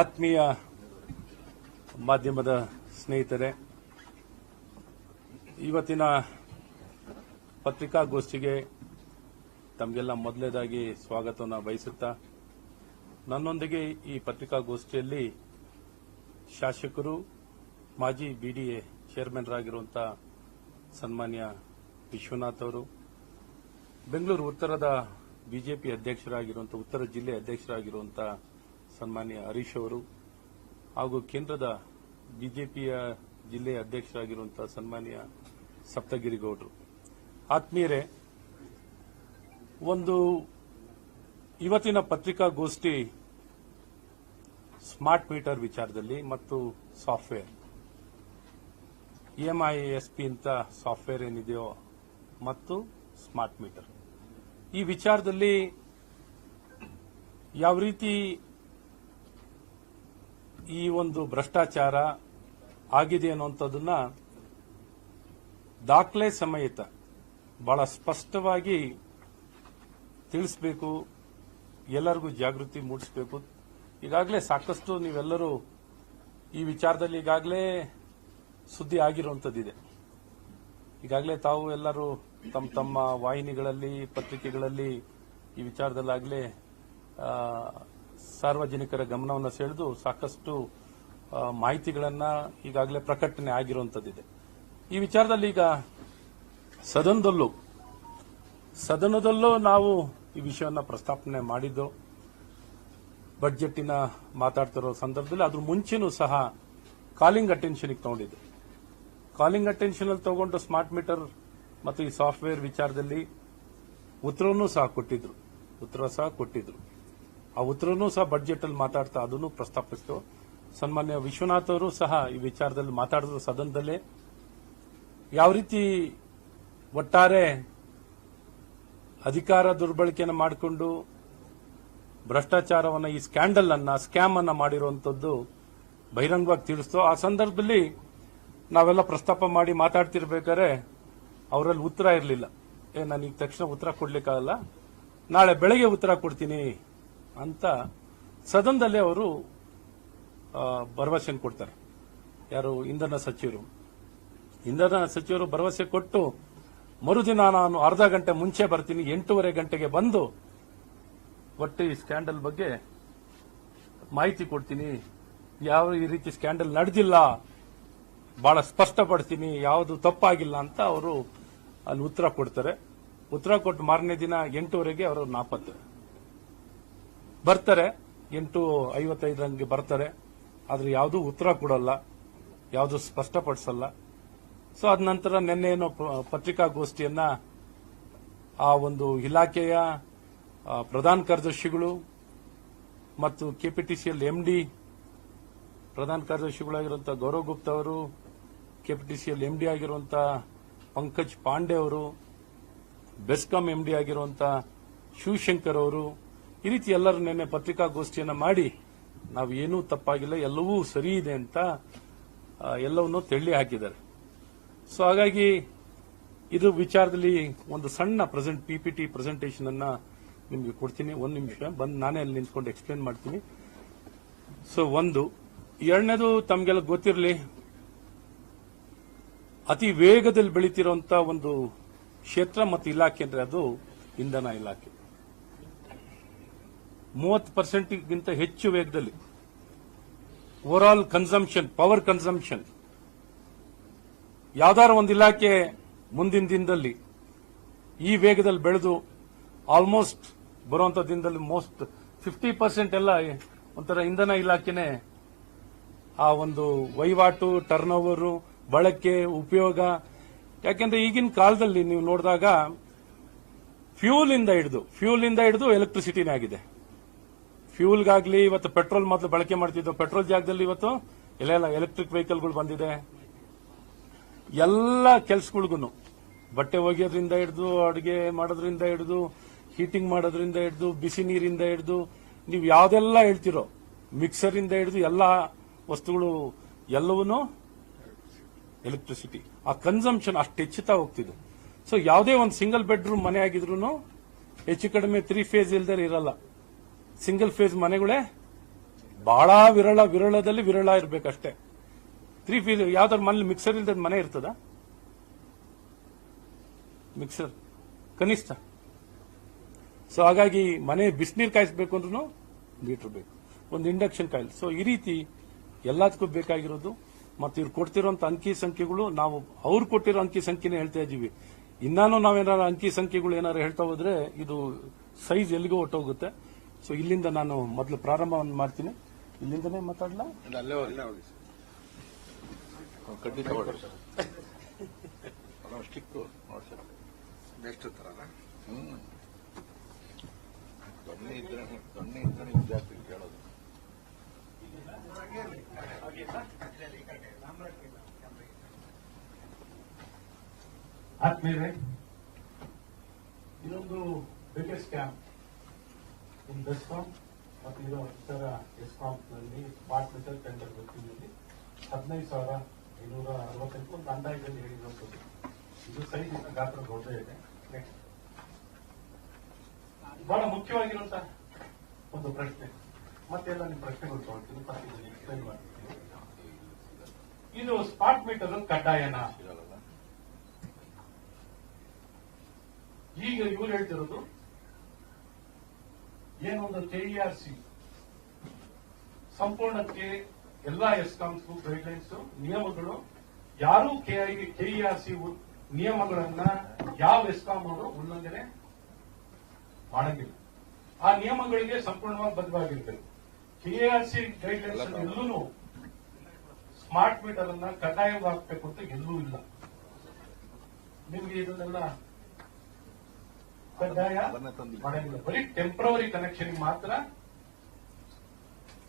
ಆತ್ಮೀಯ ಮಾಧ್ಯಮದ ಸ್ನೇಹಿತರೆ, ಇವತ್ತಿನ ಪತ್ರಿಕಾಗೋಷ್ಠಿಗೆ ತಮಗೆಲ್ಲ ಮೊದಲನೇದಾಗಿ ಸ್ವಾಗತವನ್ನು ಬಯಸುತ್ತಾ, ನನ್ನೊಂದಿಗೆ ಈ ಪತ್ರಿಕಾಗೋಷ್ಠಿಯಲ್ಲಿ ಶಾಸಕರು, ಮಾಜಿ ಬಿಡಿಎ ಚೇರ್ಮನ್ ಆಗಿರುವಂತಹ ಸನ್ಮಾನ್ಯ ವಿಶ್ವನಾಥ್ ಅವರು, ಬೆಂಗಳೂರು ಉತ್ತರದ ಬಿಜೆಪಿ ಅಧ್ಯಕ್ಷರಾಗಿರುವಂತಹ ಉತ್ತರ ಜಿಲ್ಲೆ ಅಧ್ಯಕ್ಷರಾಗಿರುವಂತಹ ಸನ್ಮಾನ್ಯ ಹರೀಶ್ ಅವರು ಹಾಗೂ ಕೇಂದ್ರದ ಬಿಜೆಪಿಯ ಜಿಲ್ಲೆಯ ಅಧ್ಯಕ್ಷರಾಗಿರುವಂತಹ ಸನ್ಮಾನ್ಯ ಸಪ್ತಗಿರಿಗೌಡರು. ಆತ್ಮೀಯರೇ, ಇವತ್ತಿನ ಪತ್ರಿಕಾಗೋಷ್ಠಿ ಸ್ಮಾರ್ಟ್ ಮೀಟರ್ ವಿಚಾರದಲ್ಲಿ ಮತ್ತು ಸಾಫ್ಟ್ವೇರ್ EMISP ಅಂತ ಸಾಫ್ಟ್ವೇರ್ ಏನಿದೆಯೋ ಮತ್ತು ಸ್ಮಾರ್ಟ್ ಮೀಟರ್, ಈ ವಿಚಾರದಲ್ಲಿ ಯಾವ ರೀತಿ ಈ ಒಂದು ಭ್ರಷ್ಟಾಚಾರ ಆಗಿದೆ ಅನ್ನುವಂಥದ್ದನ್ನ ದಾಖಲೆ ಸಮೇತ ಬಹಳ ಸ್ಪಷ್ಟವಾಗಿ ತಿಳಿಸಬೇಕು, ಎಲ್ಲರಿಗೂ ಜಾಗೃತಿ ಮೂಡಿಸಬೇಕು. ಈಗಾಗಲೇ ಸಾಕಷ್ಟು ನೀವೆಲ್ಲರೂ ಈ ವಿಚಾರದಲ್ಲಿ ಈಗಾಗಲೇ ಸುದ್ದಿ ಆಗಿರುವಂಥದ್ದಿದೆ. ಈಗಾಗಲೇ ತಾವು ಎಲ್ಲರೂ ತಮ್ಮ ತಮ್ಮ ವಾಹಿನಿಗಳಲ್ಲಿ, ಪತ್ರಿಕೆಗಳಲ್ಲಿ ಈ ವಿಚಾರದಲ್ಲಾಗಲೇ ಸಾರ್ವಜನಿಕರ ಗಮನವನ್ನು ಸೆಳೆದು ಸಾಕಷ್ಟು ಮಾಹಿತಿಗಳನ್ನು ಈಗಾಗಲೇ ಪ್ರಕಟಣೆ ಆಗಿರುವಂಥದ್ದಿದೆ. ಈ ವಿಚಾರದಲ್ಲಿ ಈಗ ಸದನದಲ್ಲೂ ನಾವು ಈ ವಿಷಯವನ್ನು ಪ್ರಸ್ತಾಪನೆ ಮಾಡಿದ್ದು, ಬಜೆಟ್ಟಿನ ಮಾತಾಡ್ತಿರೋ ಸಂದರ್ಭದಲ್ಲಿ ಅದ್ರ ಮುಂಚೆನೂ ಸಹ ಕಾಲಿಂಗ್ ಅಟೆನ್ಷನ್ಗೆ ತಗೊಂಡಿದ್ದು. ಕಾಲಿಂಗ್ ಅಟೆನ್ಷನ್ ಅಲ್ಲಿ ತಗೊಂಡು ಸ್ಮಾರ್ಟ್ ಮೀಟರ್ ಮತ್ತು ಈ ಸಾಫ್ಟ್ವೇರ್ ವಿಚಾರದಲ್ಲಿ ಉತ್ತರವನ್ನೂ ಸಹ ಕೊಟ್ಟಿದ್ರು. ಆ ಉತ್ತರವನ್ನೂ ಸಹ ಬಜೆಟ್ ಅಲ್ಲಿ ಮಾತಾಡ್ತಾ ಅದನ್ನು ಪ್ರಸ್ತಾಪಿಸಿತು. ಸನ್ಮಾನ್ಯ ವಿಶ್ವನಾಥ್ ಅವರು ಸಹ ಈ ವಿಚಾರದಲ್ಲಿ ಮಾತಾಡಿದ್ರು ಸದನದಲ್ಲೇ. ಯಾವ ರೀತಿ ಒಟ್ಟಾರೆ ಅಧಿಕಾರ ದುರ್ಬಳಕೆಯನ್ನು ಮಾಡಿಕೊಂಡು ಭ್ರಷ್ಟಾಚಾರವನ್ನು, ಈ ಸ್ಕ್ಯಾಮ್ ಅನ್ನ ಮಾಡಿರುವಂತದ್ದು ಬಹಿರಂಗವಾಗಿ ತಿಳಿಸ್ತು. ಆ ಸಂದರ್ಭದಲ್ಲಿ ನಾವೆಲ್ಲ ಪ್ರಸ್ತಾಪ ಮಾಡಿ ಮಾತಾಡ್ತಿರ್ಬೇಕಾದ್ರೆ ಅವರಲ್ಲಿ ಉತ್ತರ ಇರಲಿಲ್ಲ. ನನಗೆ ತಕ್ಷಣ ಉತ್ತರ ಕೊಡ್ಲಿಕ್ಕಾಗಲ್ಲ, ನಾಳೆ ಬೆಳಗ್ಗೆ ಉತ್ತರ ಕೊಡ್ತೀನಿ ಅಂತ ಸದನದಲ್ಲೇ ಅವರು ಭರವಸೆ ಕೊಡ್ತಾರೆ. ಯಾರು? ಇಂಧನ ಸಚಿವರು ಭರವಸೆ ಕೊಟ್ಟು, ಮರುದಿನ ನಾನು ಅರ್ಧ ಗಂಟೆ ಮುಂಚೆ ಬರ್ತೀನಿ, 8:30 ಗಂಟೆಗೆ ಬಂದು ಒಟ್ಟು ಈ ಸ್ಕ್ಯಾಂಡಲ್ ಬಗ್ಗೆ ಮಾಹಿತಿ ಕೊಡ್ತೀನಿ, ಯಾವ ಈ ರೀತಿ ಸ್ಕ್ಯಾಂಡಲ್ ನಡೆದಿಲ್ಲ, ಬಹಳ ಸ್ಪಷ್ಟಪಡ್ತೀನಿ, ಯಾವುದು ತಪ್ಪಾಗಿಲ್ಲ ಅಂತ ಅವರು ಅಲ್ಲಿ ಉತ್ತರ ಕೊಡ್ತಾರೆ. ಉತ್ತರ ಕೊಟ್ಟು ಮಾರನೇ ದಿನ 8:30ಗೆ ಅವರು ನಾಪತ್ತೆ ಬರ್ತಾರೆ. 8:55 ಬರ್ತಾರೆ, ಆದ್ರೆ ಯಾವುದೂ ಉತ್ತರ ಕೊಡಲ್ಲ, ಯಾವುದು ಸ್ಪಷ್ಟಪಡಿಸಲ್ಲ. ಸೊ ಅದ ನಂತರ ನಿನ್ನೆನೋ ಪತ್ರಿಕಾಗೋಷ್ಠಿಯನ್ನ ಆ ಒಂದು ಇಲಾಖೆಯ ಪ್ರಧಾನ ಕಾರ್ಯದರ್ಶಿಗಳು ಮತ್ತು ಕೆಪಿಟಿಸಿಎಲ್ MD ಪ್ರಧಾನ ಕಾರ್ಯದರ್ಶಿಗಳಾಗಿರುವಂತಹ ಗೌರವ್ ಗುಪ್ತಾ ಅವರು, ಕೆಪಿಟಿಸಿಎಲ್ MD ಆಗಿರುವಂತಹ ಪಂಕಜ್ ಪಾಂಡೆ ಅವರು, ಬೆಸ್ಕಾಂ MD ಆಗಿರುವಂತಹ ಶಿವಶಂಕರ್ ಅವರು, ಈ ರೀತಿ ಎಲ್ಲರೂ ನಿನ್ನೆ ಪತ್ರಿಕಾಗೋಷ್ಠಿಯನ್ನ ಮಾಡಿ ನಾವು ಏನೂ ತಪ್ಪಾಗಿಲ್ಲ, ಎಲ್ಲವೂ ಸರಿ ಇದೆ ಅಂತ ಎಲ್ಲವನ್ನೂ ತೆಳ್ಳಿ ಹಾಕಿದ್ದಾರೆ. ಸೊ ಹಾಗಾಗಿ ಇದು ವಿಚಾರದಲ್ಲಿ ಒಂದು ಸಣ್ಣ PPT ಪ್ರೆಸೆಂಟೇಷನ್ ಅನ್ನ ನಿಮಗೆ ಕೊಡ್ತೀನಿ. ಒಂದು ನಿಮಿಷ ಬಂದು ನಾನೇ ಅಲ್ಲಿ ನಿಂತ್ಕೊಂಡು ಎಕ್ಸ್ಪ್ಲೇನ್ ಮಾಡ್ತೀನಿ. ಸೊ ಎರಡನೇದು ತಮಗೆಲ್ಲ ಗೊತ್ತಿರಲಿ, ಅತಿ ವೇಗದಲ್ಲಿ ಬೆಳೀತಿರುವಂತಹ ಒಂದು ಕ್ಷೇತ್ರ ಮತ್ತು ಇಲಾಖೆ ಅಂದ್ರೆ ಅದು ಇಂಧನ ಇಲಾಖೆ. 30%ಗಿಂತ ಹೆಚ್ಚು ವೇಗದಲ್ಲಿ over all consumption, power consumption, ಯಾವ್ದಾದ್ರು ಒಂದು ಇಲಾಖೆ ಮುಂದಿನ ದಿನದಲ್ಲಿ ಈ ವೇಗದಲ್ಲಿ ಬೆಳೆದು ಆಲ್ಮೋಸ್ಟ್ ಬರುವಂತ ದಿನದಲ್ಲಿ ಮೋಸ್ಟ್ 50% ಎಲ್ಲ ಒಂಥರ ಇಂಧನ ಇಲಾಖೆನೆ ಆ ಒಂದು ವಹಿವಾಟು, ಟರ್ನ್ ಓವರ್, ಬಳಕೆ, ಉಪಯೋಗ. ಯಾಕೆಂದ್ರೆ ಈಗಿನ ಕಾಲದಲ್ಲಿ ನೀವು ನೋಡಿದಾಗ ಫ್ಯೂಲ್ ಇಂದ ಹಿಡಿದು ಎಲೆಕ್ಟ್ರಿಸಿಟಿನೇ ಆಗಿದೆ. ಫ್ಯೂಲ್ಗಾಗ್ಲಿ, ಇವತ್ತು ಪೆಟ್ರೋಲ್ ಮೊದಲು ಬಳಕೆ ಮಾಡ್ತಿದ್ದೋ, ಪೆಟ್ರೋಲ್ ಜಾಗದಲ್ಲಿ ಇವತ್ತು ಎಲ್ಲ ಎಲೆಕ್ಟ್ರಿಕ್ ವೆಹಿಕಲ್ಗಳು ಬಂದಿದೆ. ಎಲ್ಲ ಕೆಲಸಗಳಿಗೂ ಬಟ್ಟೆ ಒಗೆಯೋದ್ರಿಂದ ಹಿಡಿದು, ಅಡುಗೆ ಮಾಡೋದ್ರಿಂದ ಹಿಡಿದು, ಹೀಟಿಂಗ್ ಮಾಡೋದ್ರಿಂದ ಹಿಡಿದು, ಬಿಸಿ ನೀರಿಂದ ಹಿಡಿದು, ನೀವು ಯಾವ್ದೆಲ್ಲ ಹೇಳ್ತಿರೋ, ಮಿಕ್ಸರ್ ಇಂದ ಹಿಡಿದು ಎಲ್ಲ ವಸ್ತುಗಳು ಎಲ್ಲವೂ ಎಲೆಕ್ಟ್ರಿಸಿಟಿ. ಆ ಕನ್ಸಂಪ್ಷನ್ ಅಷ್ಟು ಹೆಚ್ಚುತ್ತಾ ಹೋಗ್ತಿದೆ. ಸೊ ಯಾವುದೇ ಒಂದು ಸಿಂಗಲ್ ಬೆಡ್ರೂಮ್ ಮನೆ ಆಗಿದ್ರು ಹೆಚ್ಚು ಕಡಿಮೆ 3 ಫೇಸ್ ಇಲ್ದೇ ಇರಲ್ಲ. ಸಿಂಗಲ್ ಫೇಸ್ ಮನೆಗಳೇ ಬಹಳ ವಿರಳದಲ್ಲಿ ವಿರಳ ಇರ್ಬೇಕಷ್ಟೇ. 3 ಫೀಟ್ ಯಾವ್ದಾದ್ರು ಮನೇಲಿ ಮಿಕ್ಸರ್ ಇಲ್ದ ಮನೆ ಇರ್ತದ? ಮಿಕ್ಸರ್ ಕನಿಷ್ಠ. ಸೊ ಹಾಗಾಗಿ ಮನೆ ಬಿಸಿನೀರು ಕಾಯಿಸಬೇಕು ಅಂದ್ರೂ ಮೀಟರ್ ಬೇಕು, ಒಂದು ಇಂಡಕ್ಷನ್ ಕಾಯಿಲ್. ಸೊ ಈ ರೀತಿ ಎಲ್ಲದಕ್ಕೂ ಬೇಕಾಗಿರೋದು. ಮತ್ತು ಇವ್ರು ಕೊಡ್ತಿರೋಂಥ ಅಂಕಿ ಸಂಖ್ಯೆಗಳು ನಾವು ಅವ್ರು ಕೊಟ್ಟಿರೋ ಅಂಕಿ ಸಂಖ್ಯೆನೇ ಹೇಳ್ತಾ ಇದೀವಿ. ಇನ್ನಾನು ನಾವೇನಾರು ಅಂಕಿ ಸಂಖ್ಯೆಗಳು ಏನಾರು ಹೇಳ್ತಾ ಹೋದ್ರೆ ಇದು ಸೈಜ್ ಎಲ್ಲಿಗೂ ಹೊಟ್ಟೋಗುತ್ತೆ. ಸೊ ಇಲ್ಲಿಂದ ನಾನು ಮೊದಲು ಪ್ರಾರಂಭವನ್ನು ಮಾಡ್ತೀನಿ. ಇಲ್ಲಿಂದನೇ ಮಾತಾಡ್ಲಾ? ಕಡ್ಡಿ ತಗೊಳ್ಳಿ ಸರ್. ಸ್ಟಿಕ್ ನೆಕ್ಸ್ಟ್ ತರನ ದೊಣ್ಣೆ ಇದ್ರೆ ಜಾಸ್ತಿ ಕೇಳೋದು. ಆದ್ಮೇಲೆ ಇದೊಂದು ಬಿಗ್ಗೆಸ್ಟ್ ಕ್ಯಾಂಪ್ ಇನ್ ಬೆಸ್ಕಾಂ ಮತ್ತು ಇತರ ಎಸ್ಕಾಂನಲ್ಲಿ ಸ್ಮಾರ್ಟ್ ಮೀಟರ್ ಟೆಂಡರ್ ವತಿಯಲ್ಲಿ 15,568 ಒಂದು ಅಂದಾಜಲ್ಲಿ ಹೇಳಿರುವಂಥದ್ದು. ಇದು ಸೈಜ್ ಗಾತ್ರ ದೊಡ್ಡದೇ ಇದೆ. ನೆಕ್ಸ್ಟ್ ಬಹಳ ಮುಖ್ಯವಾಗಿರುವಂತಹ ಒಂದು ಪ್ರಶ್ನೆ, ಮತ್ತೆಲ್ಲ ನಿಮ್ಮ ಪ್ರಶ್ನೆಗಳು ತಗೊಳ್ತೀನಿ, ಎಕ್ಸ್ಪ್ಲೈನ್ ಮಾಡ್ತೀನಿ. ಇದು ಸ್ಮಾರ್ಟ್ ಮೀಟರ್ ಕಡ್ಡಾಯನ? ಈಗ ಇವ್ರು ಹೇಳ್ತಿರೋದು ಏನೊಂದು KERC ಸಂಪೂರ್ಣಕ್ಕೆ ಎಲ್ಲಾ ಎಸ್ಕಾಮ್ಸ್ ಗೈಡ್ಲೈನ್ಸ್ ನಿಯಮಗಳು, ಯಾರು KERC ನಿಯಮಗಳನ್ನ ಯಾವ ಎಸ್ಕಾಂ ಅವರು ಉಲ್ಲಂಘನೆ ಮಾಡಂಗಿಲ್ಲ. ಆ ನಿಯಮಗಳಿಗೆ ಸಂಪೂರ್ಣವಾಗಿ ಬದ್ಧವಾಗಿರ್ಬೇಕು. KERC ಗೈಡ್ಲೈನ್ಸ್ ಎಲ್ಲೂ ಸ್ಮಾರ್ಟ್ ಮೀಟರ್ ಅನ್ನ ಕಡ್ಡಾಯವಾಗಬೇಕು ಅಂತ ಎಲ್ಲೂ ಇಲ್ಲ. ನಿಮ್ಗೆ ಇದನ್ನೆಲ್ಲ ಕಡ್ಡಾಯ ಮಾಡಂಗಿಲ್ಲ. ಬರೀ ಟೆಂಪ್ರವರಿ ಕನೆಕ್ಷನ್ ಮಾತ್ರ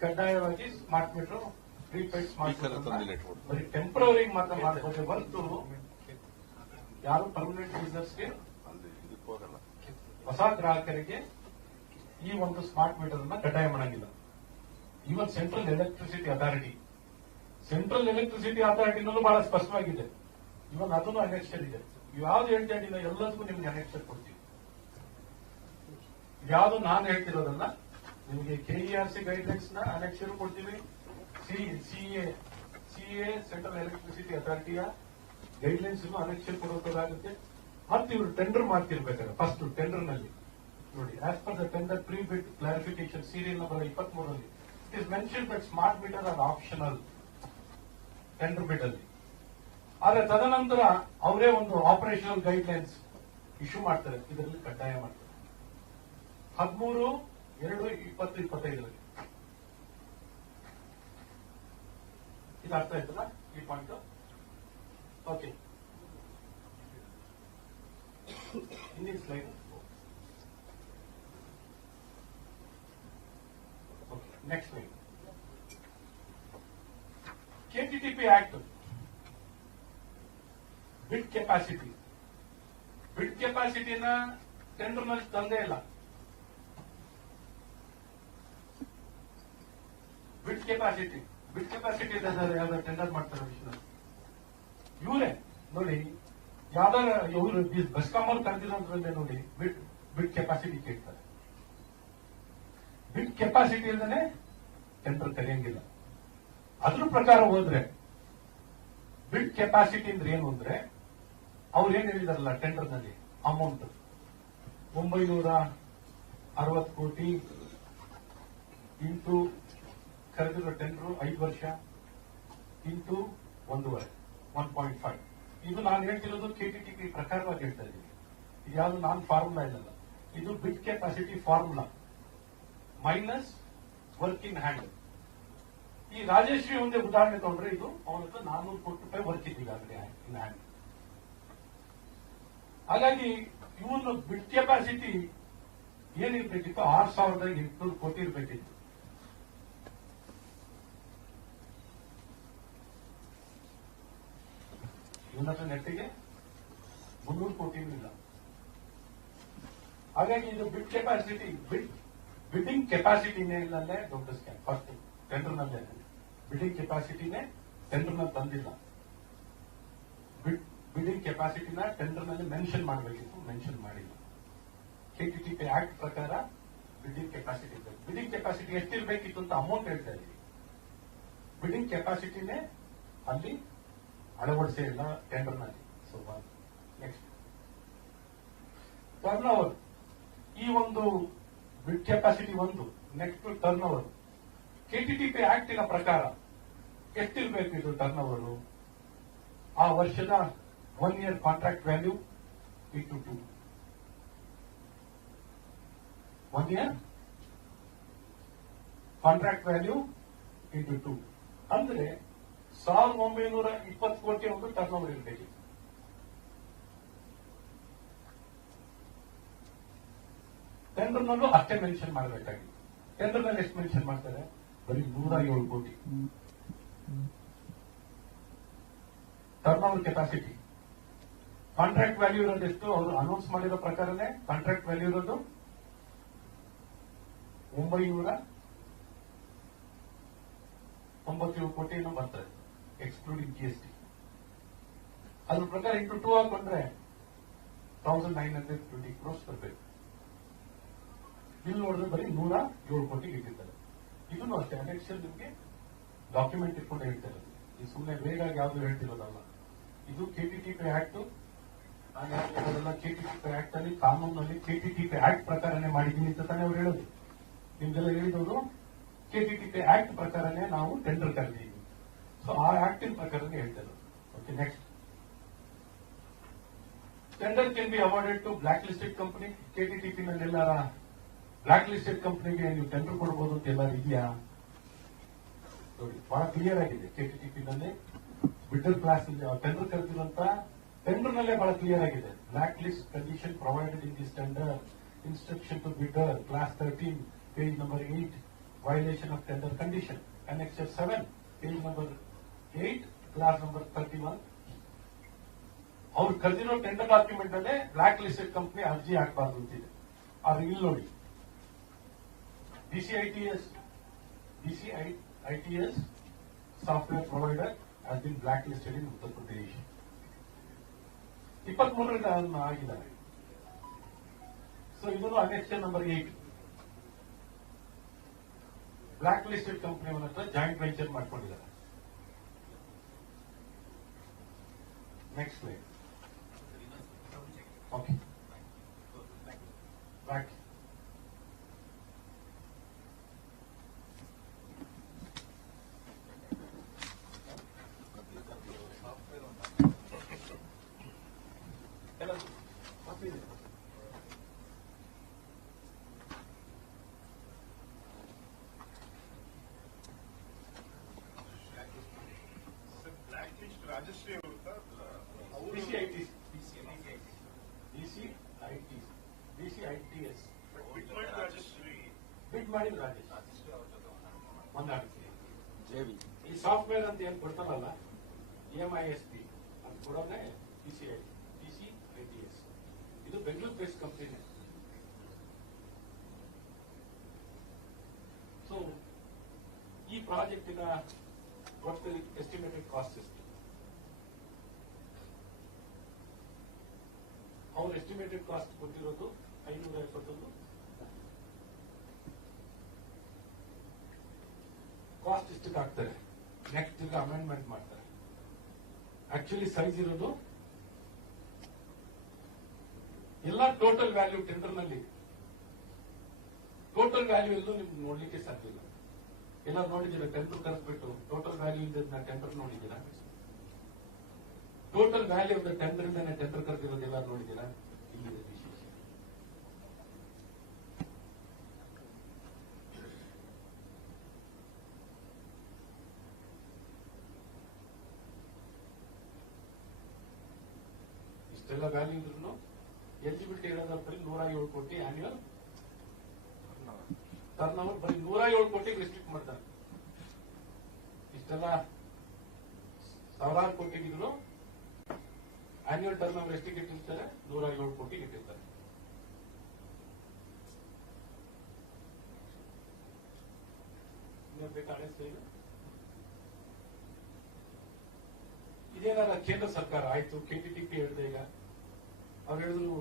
ಕಡ್ಡಾಯವಾಗಿ smart meter prepaid smart meter ಬರೀ ಟೆಂಪ್ರವರಿ ಮಾತ್ರ ಮಾಡಬಹುದು ಹೊರತು ಯಾರು ಪರ್ಮನೆಂಟ್ ಯೂಸರ್ಸ್ಗೆ, ಹೊಸ ಗ್ರಾಹಕರಿಗೆ ಈ ಒಂದು ಸ್ಮಾರ್ಟ್ ಮೀಟರ್ ಅನ್ನ ಕಡ್ಡಾಯ ಮಾಡಂಗಿಲ್ಲ. ಇವನ್ ಸೆಂಟ್ರಲ್ ಎಲೆಕ್ಟ್ರಿಸಿಟಿ ಅಥಾರಿಟಿನಲ್ಲೂ ಬಹಳ ಸ್ಪಷ್ಟವಾಗಿದೆ. ಇವನ್ ಅದನ್ನು ಅನೆಕ್ಷರ್ ಇದೆ. ಯಾವ್ದು ಹೇಳ್ತಾ ಇದ್ದಿಲ್ಲ ಎಲ್ಲದಕ್ಕೂ ನಿಮ್ಗೆ ಅನೆಕ್ಷರ್ ಕೊಡ್ತೀವಿ. ಯಾವುದು ನಾನು ಹೇಳ್ತಿರೋದಲ್ಲ, ನಿಮಗೆ KERC ಗೈಡ್ಲೈನ್ಸ್ ನ ಅನೆಕ್ಷರ್ ಕೊಡ್ತೀವಿ. CEA ಸೆಂಟ್ರಲ್ ಎಲೆಕ್ಟ್ರಿಸಿಟಿ ಅಥಾರಿಟಿಯ ಗೈಡ್ಲೈನ್ಸ್ ಅನೆಕ್ಷರ್ ಕೊಡೋದಾಗುತ್ತೆ. ಮತ್ತೆ ಇವರು ಟೆಂಡರ್ ಮಾಡ್ತಿರ್ಬೇಕಾದ್ರೆ ಫಸ್ಟ್ ಟೆಂಡರ್ ನಲ್ಲಿ ನೋಡಿ, as per the tender pre bid clarification serial number 23 it is mention that smart meter are optional tender bid ಅಲ್ಲಿ. ಆದ್ರೆ ತದನಂತರ ಅವರೇ ಒಂದು ಆಪರೇಷನಲ್ ಗೈಡ್ಲೈನ್ಸ್ ಇಶ್ಯೂ ಮಾಡ್ತಾರೆ, ಇದರಲ್ಲಿ ಕಡ್ಡಾಯ ಮಾಡ್ತಾರೆ 13/2/2025. ಇದು ಅರ್ಥ ಆಯ್ತಲ್ಲ ಈ ಪಾಯಿಂಟ್? ಓಕೆ, ಹಿಂದಿನ slide. Next slide. KTTP act ಬಿಡ್ ಕೆಪಾಸಿಟಿನ ಟೆಂಡರ್ ನಲ್ಲಿ ತಂದೇ ಇಲ್ಲ. ಬಿಡ್ ಕೆಪಾಸಿಟಿ ಯಾವ್ದಾರು ಟೆಂಡರ್ ಮಾಡ್ತಾರೆ ಇವರೇ ನೋಡಿ. ಯಾವ್ದಾರ ಇವರು ಬೆಸ್ಕಾಂ ಅವ್ರು ಕರೆದಿರೋದ್ರಲ್ಲೇ ನೋಡಿ ಬಿಡ್ ಕೆಪಾಸಿಟಿ ಕೇಳ್ತಾರೆ. ಬಿಡ್ ಕೆಪಾಸಿಟಿ ಇಲ್ಲದೆ ಟೆಂಡರ್ ಕರೆಯಂಗಿಲ್ಲ. ಅದ್ರ ಪ್ರಕಾರ ಹೋದ್ರೆ ಬಿಡ್ ಕೆಪಾಸಿಟಿ ಅಂದ್ರೆ ಏನು ಅಂದ್ರೆ ಅವ್ರು ಏನ್ ಹೇಳಿದಾರಲ್ಲ ಟೆಂಡರ್ ನಲ್ಲಿ ಅಮೌಂಟ್ 960 ಕೋಟಿ ಇಂಟು ಕರೆದಿರೋ ಟೆಂಡರ್ 5 ವರ್ಷ ಇಂಟು 1.5. ಇದು ನಾನು ಹೇಳ್ತಿರೋದು KTTP ಪ್ರಕಾರವಾಗಿ ಹೇಳ್ತಾ ಇದ್ದೀನಿ. ಇದು ಯಾವುದು ನಾನ್ ಫಾರ್ಮುಲಾ ಇಲ್ಲ. ಇದು ಬಿಡ್ capacity formula minus work in hand. ಈ ರಾಜೇಶ್ರೀ ಒಂದೇ ಉದಾಹರಣೆ ತಗೊಂಡ್ರೆ ಇದು ಅವನ ಹತ್ರ 400 ಕೋಟಿ ರೂಪಾಯಿ ವರ್ಕ್ ಇದ್ದೀಗಾಗಲೇ ಇನ್ ಹ್ಯಾಂಡ್. ಹಾಗಾಗಿ ಇವನು ಬಿಡ್ ಕೆಪಾಸಿಟಿ ಏನಿರ್ಬೇಕಿತ್ತು 6,800 ಕೋಟಿ ಇರ್ಬೇಕಿತ್ತು. ಇವನ ಹತ್ರ ನೆಟ್ಟಿಗೆ 300 ಕೋಟಿ ಇಲ್ಲ. ಹಾಗಾಗಿ ಇದು ಬಿಡ್ ಕೆಪಾಸಿಟಿ ಬಿಡ್ಡಿಂಗ್ ಕೆಪಾಸಿಟಿನೇ ಇಲ್ಲಲ್ಲೇ ದೊಡ್ಡ ಸ್ಕ್ಯಾಮ್. ಫಸ್ಟ್ ಟೆಂಡರ್ ನಲ್ಲೇ ಬಿಡ್ಡಿಂಗ್ ಕೆಪಾಸಿಟಿನೇ ಟೆಂಡರ್ ನಲ್ಲಿ ಬಂದಿಲ್ಲ. ಬಿಡ್ಡಿಂಗ್ ಕೆಪಾಸಿಟಿನ ಟೆಂಡರ್ ನಲ್ಲಿ ಮೆನ್ಷನ್ ಮಾಡಬೇಕಿತ್ತು, ಮೆನ್ಷನ್ ಮಾಡಿಲ್ಲ. KTTP ಆಕ್ಟ್ ಪ್ರಕಾರ ಬಿಡ್ಡಿಂಗ್ ಕೆಪಾಸಿಟಿ ಇರಬೇಕು. ಬಿಡ್ಡಿಂಗ್ ಕೆಪಾಸಿಟಿ ಎಷ್ಟಿರ್ಬೇಕಿತ್ತು ಅಂತ ಅಮೌಂಟ್ ಹೇಳ್ತಾ ಇದ್ದೀವಿ. ಬಿಡಿಂಗ್ ಕೆಪಾಸಿಟಿನೇ ಅಲ್ಲಿ ಅಳವಡಿಸೇ ಇಲ್ಲ ಟೆಂಡರ್ನಲ್ಲಿ. ಸೊ ನೆಕ್ಸ್ಟ್ ಟರ್ನ್ ಓವರ್, ಈ ಒಂದು ಬಿಡ್ ಕೆಪಾಸಿಟಿ ಒಂದು. ನೆಕ್ಸ್ಟ್ ಟರ್ನ್ ಓವರ್, ಕೆಟಿಟಿಪಿ ಆಕ್ಟಿನ ಪ್ರಕಾರ ಎಷ್ಟಿರ್ಬೇಕು ಇದು ಟರ್ನ್ ಓವರು? ಆ ವರ್ಷದ 1 year contract value into 2. 1 year contract value into 2 ಅಂದ್ರೆ 1920 ಕೋಟಿ ಒಂದು ಟರ್ನ್ ಓವರ್ ಇರಬೇಕು. ಟೆಂಡರ್ನಲ್ಲೂ ಅಷ್ಟೇ ಮೆನ್ಷನ್ ಮಾಡಬೇಕಾಗಿದೆ. ಟೆಂಡರ್ನಲ್ಲಿ ಎಷ್ಟು ಮೆನ್ಷನ್ ಮಾಡ್ತಾರೆ? ಬರೀ 107 ಕೋಟಿ turn over capacity. Contract value ಇರೋದು ಎಷ್ಟು? ಅವರು ಅನೌನ್ಸ್ ಮಾಡಿರೋ ಪ್ರಕಾರನೇ ಕಾಂಟ್ರಾಕ್ಟ್ ವ್ಯಾಲ್ಯೂ ಇರೋದು 997 ಕೋಟಿ ಏನೋ ಬರ್ತದೆ, ಎಕ್ಸ್ಕ್ಲೂಡಿಂಗ್ GST. ಅದ್ರ ಪ್ರಕಾರ ಇಂಟು 2 ಹಾಕೊಂಡ್ರೆ 1920 crores ಬರಬೇಕು. ಇಲ್ಲಿ ನೋಡಿದ್ರೆ ಬರೀ 107 ಕೋಟಿಗೆ ಇಟ್ಟಿದ್ದಾರೆ. ಇದನ್ನು ಅಷ್ಟೇ ಅನೆಕ್ಷನ್ ನಿಮಗೆ ಡಾಕ್ಯುಮೆಂಟ್ ಇಟ್ಕೊಂಡು ಹೇಳ್ತಾರೆ. ಇದು ಸುಮ್ಮನೆ ವೇಗಾಗಿ ಯಾವ್ದು ಹೇಳ್ತಿರೋದಲ್ಲ. ಇದು ಕೆಟಿಟಿಪಿ ಆಕ್ಟ್. ಕೆಟಿಟಿಪಿ ಆಕ್ಟ್ ಅಲ್ಲಿ ಕಾನೂನಲ್ಲಿ ಕೆಟಿಟಿಪಿ ಆಕ್ಟ್ ಪ್ರಕಾರನೇ ಮಾಡಿದ್ದೀನಿ ಅಂತ ತಾನೇ ಅವ್ರು ಹೇಳೋದು. ನಿಮ್ಗೆಲ್ಲ ಹೇಳಿದವರು ಕೆಟಿಟಿಪಿ ಆಕ್ಟ್ ಪ್ರಕಾರನೇ ನಾವು ಟೆಂಡರ್ ಕರೆದಿದ್ದೀವಿ. ಸೊ ಆ ಆಕ್ಟಿನ ಪ್ರಕಾರನೇ ಹೇಳ್ತಾರೆ. Okay, next tender can be awarded to black listed company. KTTP ನಲ್ಲೆಲ್ಲಾರ ಬ್ಲಾಕ್ ಲಿಸ್ಟೆಡ್ ಕಂಪನಿಗೆ ನೀವು ಟೆಂಡರ್ ಕೊಡಬಹುದು ಅಂತ ಎಲ್ಲಾರು ಇದೆಯಾ? ನೋಡಿ, ಬಹಳ ಕ್ಲಿಯರ್ ಆಗಿದೆ. ಕೆಟಿಟಿಪಿ ನಲ್ಲಿ ಬಿಡ್ಡರ್ ಕ್ಲಾಸ್ ಟೆಂಡರ್ ಕರೆದಿರುವಂತ ಟೆಂಡರ್ ನಲ್ಲೇ ಬಹಳ ಕ್ಲಿಯರ್ ಆಗಿದೆ. Blacklist condition provided in this tender, instruction to bidder, clause 13, page number 8, violation of tender condition, annexure 7, page number 8, clause number 31. ಅವ್ರು ಕರೆದಿರೋ ಟೆಂಡರ್ ಡಾಕ್ಯುಮೆಂಟ್ ಅಲ್ಲೇ block listed company ಅರ್ಜಿ ಹಾಕಬಾರ್ದು ಅಂತಿದೆ. ಆದ್ರೆ ಇಲ್ಲಿ ನೋಡಿ, DCITS software provider has been blacklisted in Uttar Pradesh. 23ರಿಂದ ಆಗಿದ್ದಾರೆ. ಸೊ ಇದನ್ನು annexure number 8 block listed company ಹತ್ರ ಜಾಯಿಂಟ್ ವೆಂಚರ್ ಮಾಡ್ಕೊಂಡಿದ್ದಾರೆ. Next slide. Okay, back. Rajashree ಅವರು DCITS ರಾಜಶ್ರೀ ಬಿಡ್ ಮಾಡಿದ ರಾಜೇಶ್ ಹೊಂದಾಣಿಕೆ. ಜೆವಿ ಈ ಸಾಫ್ಟ್ವೇರ್ ಅಂತ ಏನ್ ಕೊಡ್ತಾರಲ್ಲ, EMISP ಅಂತ ಕೊಡೋದೇ DCITS. ಇದು ಬೆಂಗಳೂರು ಬೇಸ್ಡ್ ಕಂಪನಿನೇ. ಸೊ ಈ ಪ್ರಾಜೆಕ್ಟಿನ ಒಟ್ಟು ಎಸ್ಟಿಮೇಟೆಡ್ ಕಾಸ್ಟ್ ಎಷ್ಟು? ಅವ್ರ ಎಸ್ಟಿಮೇಟೆಡ್ ಕಾಸ್ಟ್ ಕೊಟ್ಟಿರೋದು 551. ಕಾಸ್ಟ್ ಇಷ್ಟಕ್ಕೆ ಹಾಕ್ತಾರೆ. ನೆಕ್ಸ್ಟ್ ಈಗ ಅಮೆಂಡ್ಮೆಂಟ್ ಮಾಡ್ತಾರೆ. ಆಕ್ಚುಲಿ ಸೈಜ್ ಇರೋದು ಎಲ್ಲ ಟೋಟಲ್ ವ್ಯಾಲ್ಯೂ ಟೆಂಡರ್ ನಲ್ಲಿ ಟೋಟಲ್ ವ್ಯಾಲ್ಯೂ ಎಲ್ಲೂ ನಿಮ್ಗೆ ನೋಡ್ಲಿಕ್ಕೆ ಸಾಧ್ಯ ಇಲ್ಲ. ಏನಾದ್ರು ನೋಡಿದ್ದೀರಾ? ಟೆಂಡರ್ ಕರೆಸ್ಬಿಟ್ಟು ಟೋಟಲ್ ವ್ಯಾಲ್ಯೂ ಇಂದ ಟೆಂಡರ್ ನೋಡಿದ್ದೀರಾ? Total value of the tender ಇಂದಾನೆ ಟೆಂಡರ್ ಕರೆದಿರೋದು ಎಲ್ಲಾರು ನೋಡಿದ್ದೀರಾ? ಇಲ್ಲಿದೆ ವಿಶೇಷ. ಇಷ್ಟೆಲ್ಲ ವ್ಯಾಲ್ಯೂ ಇದ್ರು ಎಲಿಜಿಬಿಲಿಟಿ ಇರೋದ್ರ ಬರೀ 107 ಕೋಟಿ ಆನ್ಯುವಲ್ ಟರ್ನ್ ಓವರ್, ಬರೀ 107 ಕೋಟಿಗೆ ರಿಸ್ಟ್ರಿಕ್ಟ್ ಮಾಡ್ತಾರೆ. ಇಷ್ಟೆಲ್ಲ ಸಾವಿರಾರು ಕೋಟಿಗಿದ್ರು ಆನ್ಯುವಲ್ ಟರ್ನ್ ಓವರ್ ಎಷ್ಟಿಗೆ ಇಟ್ಟಿರ್ತಾರೆ? 107 ಕೋಟಿಗೆ ಇಟ್ಟಿರ್ತಾರೆ. ಬೇಕಾದ್ರೆ ಇದೇನಾರ ಕೇಂದ್ರ ಸರ್ಕಾರ ಆಯ್ತು, ಕೆಟಿಟಿಪಿ ಹೇಳಿದೆ. ಈಗ ಅವ್ರು ಹೇಳಿದ್ರು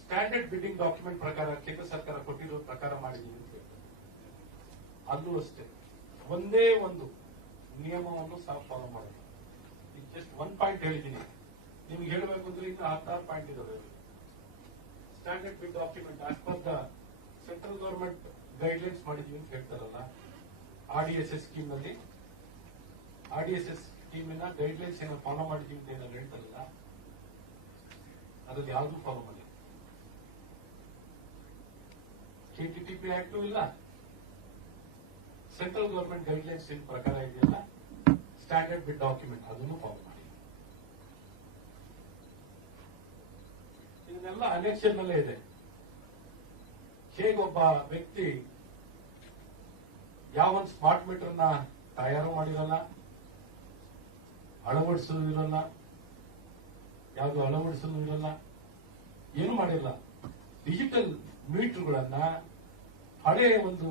ಸ್ಟ್ಯಾಂಡರ್ಡ್ ಬಿಡ್ಡಿಂಗ್ ಡಾಕ್ಯುಮೆಂಟ್ ಪ್ರಕಾರ ಕೇಂದ್ರ ಸರ್ಕಾರ ಕೊಟ್ಟಿರೋ ಪ್ರಕಾರ ಮಾಡಿದೀವಿ ಅಂತ ಹೇಳ್ತಾರೆ. ಅಲ್ಲೂ ಅಷ್ಟೇ ಒಂದೇ ಒಂದು ನಿಯಮವನ್ನು ಸಹ ಫಾಲೋ ಮಾಡೋದು. ಇದು ಜಸ್ಟ್ 1 ಪಾಯಿಂಟ್ ಹೇಳಿದ್ದೀನಿ. ನಿಮ್ಗೆ ಹೇಳಬೇಕು ಅಂದ್ರೆ ಇನ್ನು 16 ಪಾಯಿಂಟ್ ಇದಾವೆ. ಸ್ಟ್ಯಾಂಡರ್ಡ್ ಬಿಡ್ document as per the central government guidelines ಮಾಡಿದೀವಿ ಅಂತ ಹೇಳ್ತಾರಲ್ಲ, RDSS ಸ್ಕೀಮ್ನಲ್ಲಿ RDSS ಸ್ಕೀಮಿನ ಗೈಡ್ಲೈನ್ಸ್ ಏನೋ ಫಾಲೋ ಮಾಡಿದೀವಿ ಅಂತ ಏನಾದ್ರು ಹೇಳ್ತಾರಲ್ಲ, ಅದ್ರಲ್ಲಿ ಯಾವ್ದು ಫಾಲೋ ಮಾಡಿ. KTTP ಆಕ್ಟು ಇಲ್ಲ, ಸೆಂಟ್ರಲ್ ಗವರ್ಮೆಂಟ್ ಗೈಡ್ಲೈನ್ಸ್ ಏನ್ ಪ್ರಕಾರ ಇದೆಯಲ್ಲ ಸ್ಟ್ಯಾಂಡರ್ಡ್ ಬಿಡ್ ಡಾಕ್ಯುಮೆಂಟ್ ಅದನ್ನು ಫಾಲೋ ಮಾಡಿ. ಇದನ್ನೆಲ್ಲ ಅನೆಕ್ಷನ್ ನಲ್ಲೇ ಇದೆ. ಹೇಗೊಬ್ಬ ವ್ಯಕ್ತಿ ಯಾವೊಂದು ಸ್ಮಾರ್ಟ್ ಮೀಟರ್ ನ ತಯಾರು ಮಾಡಿರಲ್ಲ, ಅಳವಡಿಸೋದು ಇರಲ್ಲ, ಯಾವುದು ಅಳವಡಿಸೋದು ಇರಲ್ಲ, ಏನು ಮಾಡಿಲ್ಲ. ಡಿಜಿಟಲ್ ಮೀಟರ್ಗಳನ್ನ ಹಳೆಯ ಒಂದು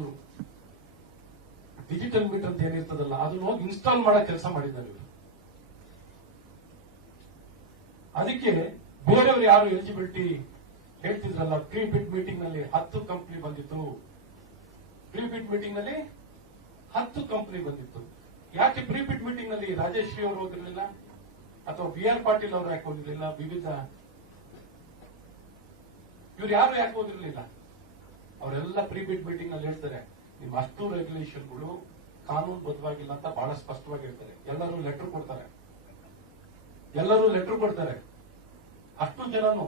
ಡಿಜಿಟಲ್ ಮೀಟರ್ ಅಂತ ಏನಿರ್ತದಲ್ಲ ಅದನ್ನ ಹೋಗಿ ಇನ್ಸ್ಟಾಲ್ ಮಾಡೋ ಕೆಲಸ ಮಾಡಿದ್ದಾರೆ ಇವರು. ಅದಕ್ಕೆ ಬೇರೆಯವರು ಯಾರು ಎಲಿಜಿಬಿಲಿಟಿ ಹೇಳ್ತಿದ್ರಲ್ಲ, ಪ್ರೀ ಬಿಡ್ ಮೀಟಿಂಗ್ ನಲ್ಲಿ 10 ಕಂಪನಿ ಬಂದಿತ್ತು. ಪ್ರೀ ಬಿಡ್ ಮೀಟಿಂಗ್ ನಲ್ಲಿ 10 ಕಂಪನಿ ಬಂದಿತ್ತು. ಯಾಕೆ ಪ್ರೀ ಬಿಡ್ ಮೀಟಿಂಗ್ ನಲ್ಲಿ ರಾಜೇಶ್ರೀ ಅವರು ಹೋಗಿರ್ಲಿಲ್ಲ ಅಥವಾ BR ಪಾಟೀಲ್ ಅವರು ಯಾಕೆ ಹೋಗಿರ್ಲಿಲ್ಲ? ವಿವಿಧ ಇವ್ರು ಯಾರು ಯಾಕೆ ಹೋಗಿರ್ಲಿಲ್ಲ? ಅವರೆಲ್ಲ ಪ್ರೀ ಬಿಡ್ ಮೀಟಿಂಗ್ ನಲ್ಲಿ ಹೇಳ್ತಾರೆ, ನಿಮ್ಮ ಅಷ್ಟು ರೆಗ್ಯುಲೇಷನ್ಗಳು ಕಾನೂನು ಬದ್ಧವಾಗಿಲ್ಲ ಅಂತ ಬಹಳ ಸ್ಪಷ್ಟವಾಗಿ ಹೇಳ್ತಾರೆ. ಎಲ್ಲರೂ ಲೆಟರ್ ಕೊಡ್ತಾರೆ. ಅಷ್ಟು ಜನನು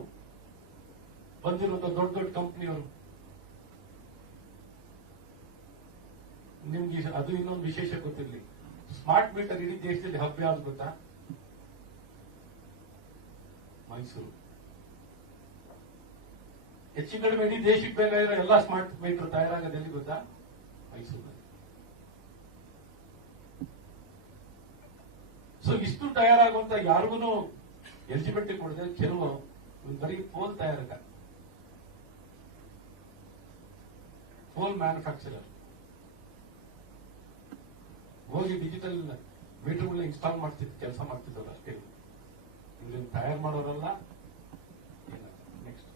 ಬಂದಿರುವಂತ ದೊಡ್ಡ ದೊಡ್ಡ ಕಂಪನಿಯವರು. ನಿಮ್ಗೆ ಅದು ಇನ್ನೊಂದು ವಿಶೇಷ ಗೊತ್ತಿರಲಿ, ಸ್ಮಾರ್ಟ್ ಮೀಟರ್ ಇಡೀ ದೇಶದಲ್ಲಿ ಹಬ್ಬ ಯಾವ್ದು ಗೊತ್ತಾ? ಮೈಸೂರು. ಹೆಚ್ಚು ಕಡಿಮೆ ಇಡೀ ದೇಶಕ್ಕೆ ಬೇಕಾಗಿರೋ ಎಲ್ಲಾ ಸ್ಮಾರ್ಟ್ ಮೀಟರ್ ತಯಾರಾಗೋದು ಎಲ್ಲಿ ಗೊತ್ತಾ? ಮೈಸೂರಿನಲ್ಲಿ. ಸೊ ಇಷ್ಟು ತಯಾರಾಗುವಂತ ಯಾರಿಗೂ ಎಲಿಜಿಬಿಲಿಟಿ ಕೊಡದೆ ಕೆಲವು ಬರೀ ಪೋಲ್ ತಯಾರಕ, ಪೋಲ್ ಮ್ಯಾನುಫ್ಯಾಕ್ಚರರ್ ಹೋಗಿ ಡಿಜಿಟಲ್ ಮೀಟರ್ಗಳನ್ನ ಇನ್ಸ್ಟಾಲ್ ಕೆಲಸ ಮಾಡ್ತಿದ್ದವ್ರು ಅಷ್ಟೇ. ಇವ್ರನ್ನ ತಯಾರು ಮಾಡೋರಲ್ಲ. ನೆಕ್ಸ್ಟ್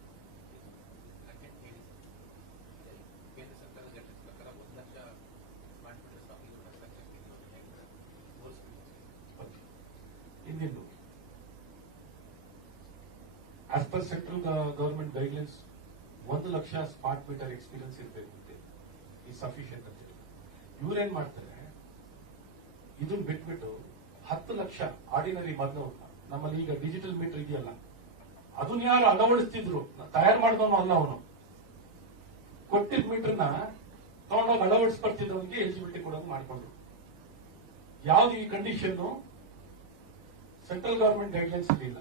ಇನ್ನೇನು as per central government guidelines 1 lakh smart meter experience ಇರಬೇಕು ಅಂತ ಈ ಸಫಿಷಿಯಂಟ್ ಅಂತ ಹೇಳಿ. ಇವ್ರೇನ್ ಮಾಡ್ತಾರೆ, ಇದನ್ನ ಬಿಟ್ಬಿಟ್ಟು 10 ಲಕ್ಷ ಆರ್ಡಿನರಿ ಮೊದಲು ನಮ್ಮಲ್ಲಿ ಈಗ ಡಿಜಿಟಲ್ ಮೀಟರ್ ಇದೆಯಲ್ಲ ಅದನ್ನ ಯಾರು ಅಳವಡಿಸ್ತಿದ್ರು, ತಯಾರು ಮಾಡಿದವನು ಅಲ್ಲ ಅವನು. ಕೊಟ್ಟಿದ್ದ ಮೀಟರ್ನ ತಗೊಂಡೋಗಿ ಅಳವಡಿಸ್ಕೊಡ್ತಿದ್ದವನಿಗೆ ಎಲಿಜಿಬಿಲಿಟಿ ಕೊಡೋದು ಮಾಡಿಕೊಂಡ್ರು. ಯಾವ್ದು ಈ ಕಂಡೀಷನ್ ಸೆಂಟ್ರಲ್ ಗವರ್ಮೆಂಟ್ ಗೈಡ್ಲೈನ್ಸ್ ಇಲ್ಲ.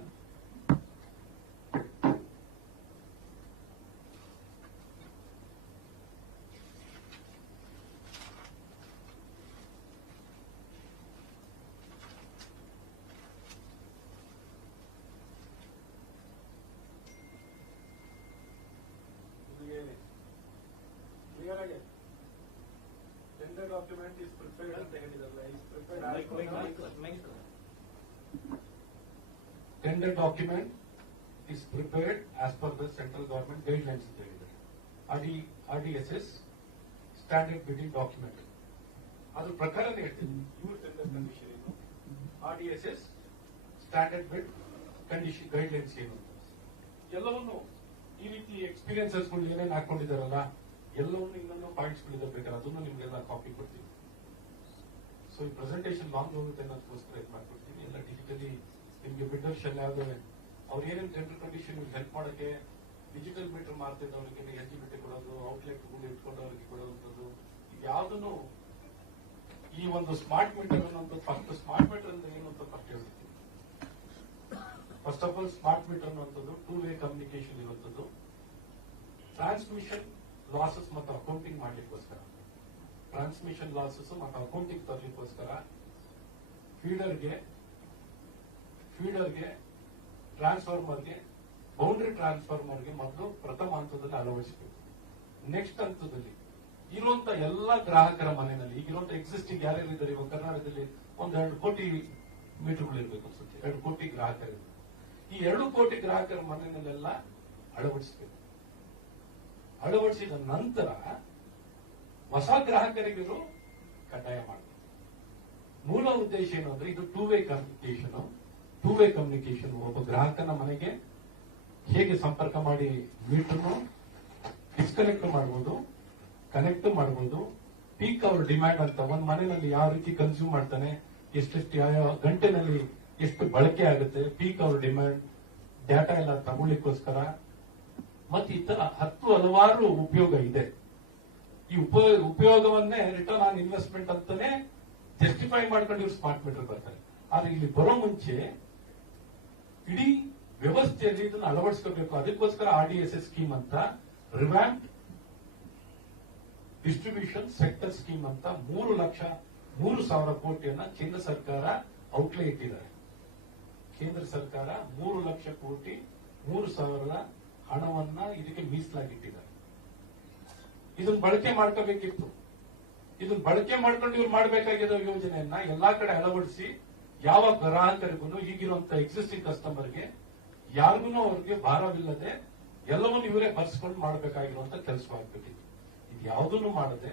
ಕ್ಲಿಯರ್ ಆಗಿ ಟೆಂಡರ್ ಡಾಕ್ಯುಮೆಂಟ್ ಇಸ್ ಪ್ರಿಪೇರ್ಡ್ ಅಂತ ಹೇಳಿದಾರಲ್ಲ, tender document is prepared as per the central government guidelines ಅಂತ ಹೇಳಿದ್ದಾರೆ. RDSS ಸ್ಟ್ಯಾಂಡರ್ಡ್ ಬಿಡಿಂಗ್ ಡಾಕ್ಯುಮೆಂಟ್ ಅದ್ರ ಪ್ರಕಾರನೇ ಹೇಳ್ತೀನಿ. ಇವ್ರ ಟೆಂಡರ್ ಕಂಡೀಷನ್ ಏನು, RDSS ಸ್ಟ್ಯಾಂಡರ್ಡ್ ಬಿಡ್ ಕಂಡೀಷನ್ ಗೈಡ್ಲೈನ್ಸ್ ಏನು, ಎಲ್ಲವನ್ನು ಈ ರೀತಿ ಎಕ್ಸ್ಪೀರಿಯನ್ಸಸ್ ಏನೇನು ಹಾಕೊಂಡಿದಾರಲ್ಲ ಎಲ್ಲವನ್ನು ಇನ್ನೊಂದು ಪಾಯಿಂಟ್ಸ್ ಬೇಕಾದ್ರೆ ಅದನ್ನು ನಿಮ್ಗೆಲ್ಲ ಕಾಪಿ ಕೊಡ್ತೀವಿ. ಸೊ ಈ ಪ್ರೆಸೆಂಟೇಷನ್ ಲಾಂಗ್ ಹೋಗುತ್ತೆ ಅನ್ನೋದಕ್ಕೋಸ್ಕರ ಇದು ಮಾಡ್ಕೊಡ್ತೀನಿ. ಎಲ್ಲ ಡಿಜಿಟಲಿ ನಿಮ್ಗೆ ಬಿಡ್ಡರ್ ಶೆಲ್ ಯಾವ್ದು ಅವ್ರು ಏನೇನು ಟೆಂಡರ್ ಕಂಡೀಷನ್ ಹೆಲ್ಪ್ ಮಾಡೋಕೆ ಡಿಜಿಟಲ್ ಮೀಟರ್ ಮಾರ್ತಿದ್ದವರಿಗೆ ಎಲಿಜಿಬಿಲಿಟಿ ಕೊಡೋದು, ಔಟ್ಲೆಟ್ ಇಟ್ಕೊಂಡವ್ರಿಗೆ ಕೊಡೋದು, ಇದ್ಯಾವುದನ್ನು ಈ ಒಂದು ಸ್ಮಾರ್ಟ್ ಮೀಟರ್ ಅನ್ನೋದು ಫಸ್ಟ್ ಸ್ಮಾರ್ಟ್ ಮೀಟರ್ ಅಂದ್ರೆ ಏನು ಅಂತ ಫಸ್ಟ್ ಹೇಳ್ತೀನಿ. First of all smart meter ಅನ್ನುವಂಥದ್ದು 2-ವೇ ಕಮ್ಯುನಿಕೇಶನ್ ಇರುವಂಥದ್ದು. ಟ್ರಾನ್ಸ್ಮಿಷನ್ ಲಾಸಸ್ ಮತ್ತು ಅಕೌಂಟಿಂಗ್ ಮಾಡ್ಲಿಕ್ಕೋಸ್ಕರ, ಟ್ರಾನ್ಸ್ಮಿಷನ್ ಲಾಸಸ್ ಮತ್ತು ಅಕೌಂಟಿಂಗ್ ತರಲಿಕ್ಕೋಸ್ಕರ ಫೀಡರ್ಗೆ ಟ್ರಾನ್ಸ್ಫಾರ್ಮರ್ಗೆ ಬೌಂಡ್ರಿ ಟ್ರಾನ್ಸ್ಫಾರ್ಮರ್ಗೆ ಮೊದಲು ಪ್ರಥಮ ಹಂತದಲ್ಲಿ ಅಳವಡಿಸಬೇಕು. ನೆಕ್ಸ್ಟ್ ಹಂತದಲ್ಲಿ ಇರುವಂತ ಎಲ್ಲ ಗ್ರಾಹಕರ ಮನೆಯಲ್ಲಿ ಈಗಿರುವಂತ ಎಕ್ಸಿಸ್ಟಿಂಗ್ ಯಾರ್ಯಾರಿದ್ದಾರೆ ಇವಾಗ ಕರ್ನಾಟಕದಲ್ಲಿ 2 ಕೋಟಿ ಮೀಟರ್ಗಳು ಇರಬೇಕು ಅನ್ಸುತ್ತೆ. 2 ಕೋಟಿ ಗ್ರಾಹಕರಿದ್ದಾರೆ. ಈ 2 ಕೋಟಿ ಗ್ರಾಹಕರ ಮನೆಯಲ್ಲೆಲ್ಲ ಅಳವಡಿಸಬೇಕು. ಅಳವಡಿಸಿದ ನಂತರ ಹೊಸ ಗ್ರಾಹಕರಿಗೂ ಕಡ್ಡಾಯ ಮಾಡಬೇಕು. ಮೂಲ ಉದ್ದೇಶ ಏನು ಅಂದ್ರೆ ಇದು ಟೂ ವೇ ಕಮ್ಯುನಿಕೇಶನ್ ಒಬ್ಬ ಗ್ರಾಹಕನ ಮನೆಗೆ ಹೇಗೆ ಸಂಪರ್ಕ ಮಾಡಿ ಮೀಟರ್ನು ಡಿಸ್ಕನೆಕ್ಟ್ ಮಾಡಬಹುದು, ಕನೆಕ್ಟ್ ಮಾಡಬಹುದು. ಪೀಕ್ ಅವರ್ ಡಿಮ್ಯಾಂಡ್ ಅಂತ ಒಂದ್ ಮನೆಯಲ್ಲಿ ಯಾವ ರೀತಿ ಕನ್ಸ್ಯೂಮ್ ಮಾಡ್ತಾನೆ, ಎಷ್ಟೆಷ್ಟು ಯಾವ ಗಂಟೆನಲ್ಲಿ ಎಷ್ಟು ಬಳಕೆ ಆಗುತ್ತೆ, ಪೀಕ್ ಅವರ್ ಡಿಮ್ಯಾಂಡ್ ಡಾಟಾ ಎಲ್ಲ ತಗೊಳ್ಳಿಕ್ಕೋಸ್ಕರ ಮತ್ತೆ ಈ ತರ ಹಲವಾರು ಉಪಯೋಗ ಇದೆ. ಈ ಉಪಯೋಗವನ್ನೇ ರಿಟರ್ನ್ ಆನ್ ಇನ್ವೆಸ್ಟ್ಮೆಂಟ್ ಅಂತಾನೆ ಜಸ್ಟಿಫೈ ಮಾಡ್ಕೊಂಡು ಇವ್ರು ಸ್ಮಾರ್ಟ್ ಮೀಟರ್ ಬರ್ತಾರೆ. ಆದ್ರೆ ಇಲ್ಲಿ ಬರೋ ಮುಂಚೆ ಇಡೀ ವ್ಯವಸ್ಥೆಯಲ್ಲಿ ಇದನ್ನು ಅಳವಡಿಸ್ಕೋಬೇಕು. ಅದಕ್ಕೋಸ್ಕರ RDSS ಸ್ಕೀಮ್ ಅಂತ ರಿವ್ಯಾಂಪ್ ಡಿಸ್ಟ್ರಿಬ್ಯೂಷನ್ ಸೆಕ್ಟರ್ ಸ್ಕೀಮ್ ಅಂತ 3,00,000 ಕೋಟಿಯನ್ನ ಕೇಂದ್ರ ಸರ್ಕಾರ ಔಟ್ಲೇ ಇಟ್ಟಿದ್ದಾರೆ. ಕೇಂದ್ರ ಸರ್ಕಾರ 3,00,000 ಕೋಟಿ 3,000 ಹಣವನ್ನ ಇದಕ್ಕೆ ಮೀಸಲಾಗಿಟ್ಟಿದ್ದಾರೆ. ಇದನ್ನ ಬಳಕೆ ಮಾಡ್ಕೋಬೇಕಿತ್ತು. ಇದನ್ನ ಬಳಕೆ ಮಾಡ್ಕೊಂಡು ಇವ್ರು ಮಾಡಬೇಕಾಗಿರೋ ಯೋಜನೆಯನ್ನ ಎಲ್ಲಾ ಕಡೆ ಅಳವಡಿಸಿ ಯಾವ ಗ್ರಾಹಕರಿಗೂ ಈಗಿರುವಂತ ಎಕ್ಸಿಸ್ಟಿಂಗ್ ಕಸ್ಟಮರ್ಗೆ ಯಾರಿಗೂ ಅವ್ರಿಗೆ ಭಾರವಿಲ್ಲದೆ ಎಲ್ಲವನ್ನು ಇವರೇ ಬರ್ಸ್ಕೊಂಡು ಮಾಡಬೇಕಾಗಿರುವಂತ ಕೆಲಸವಾಗ್ಬೇಕಿತ್ತು. ಇದು ಯಾವುದನ್ನು ಮಾಡದೆ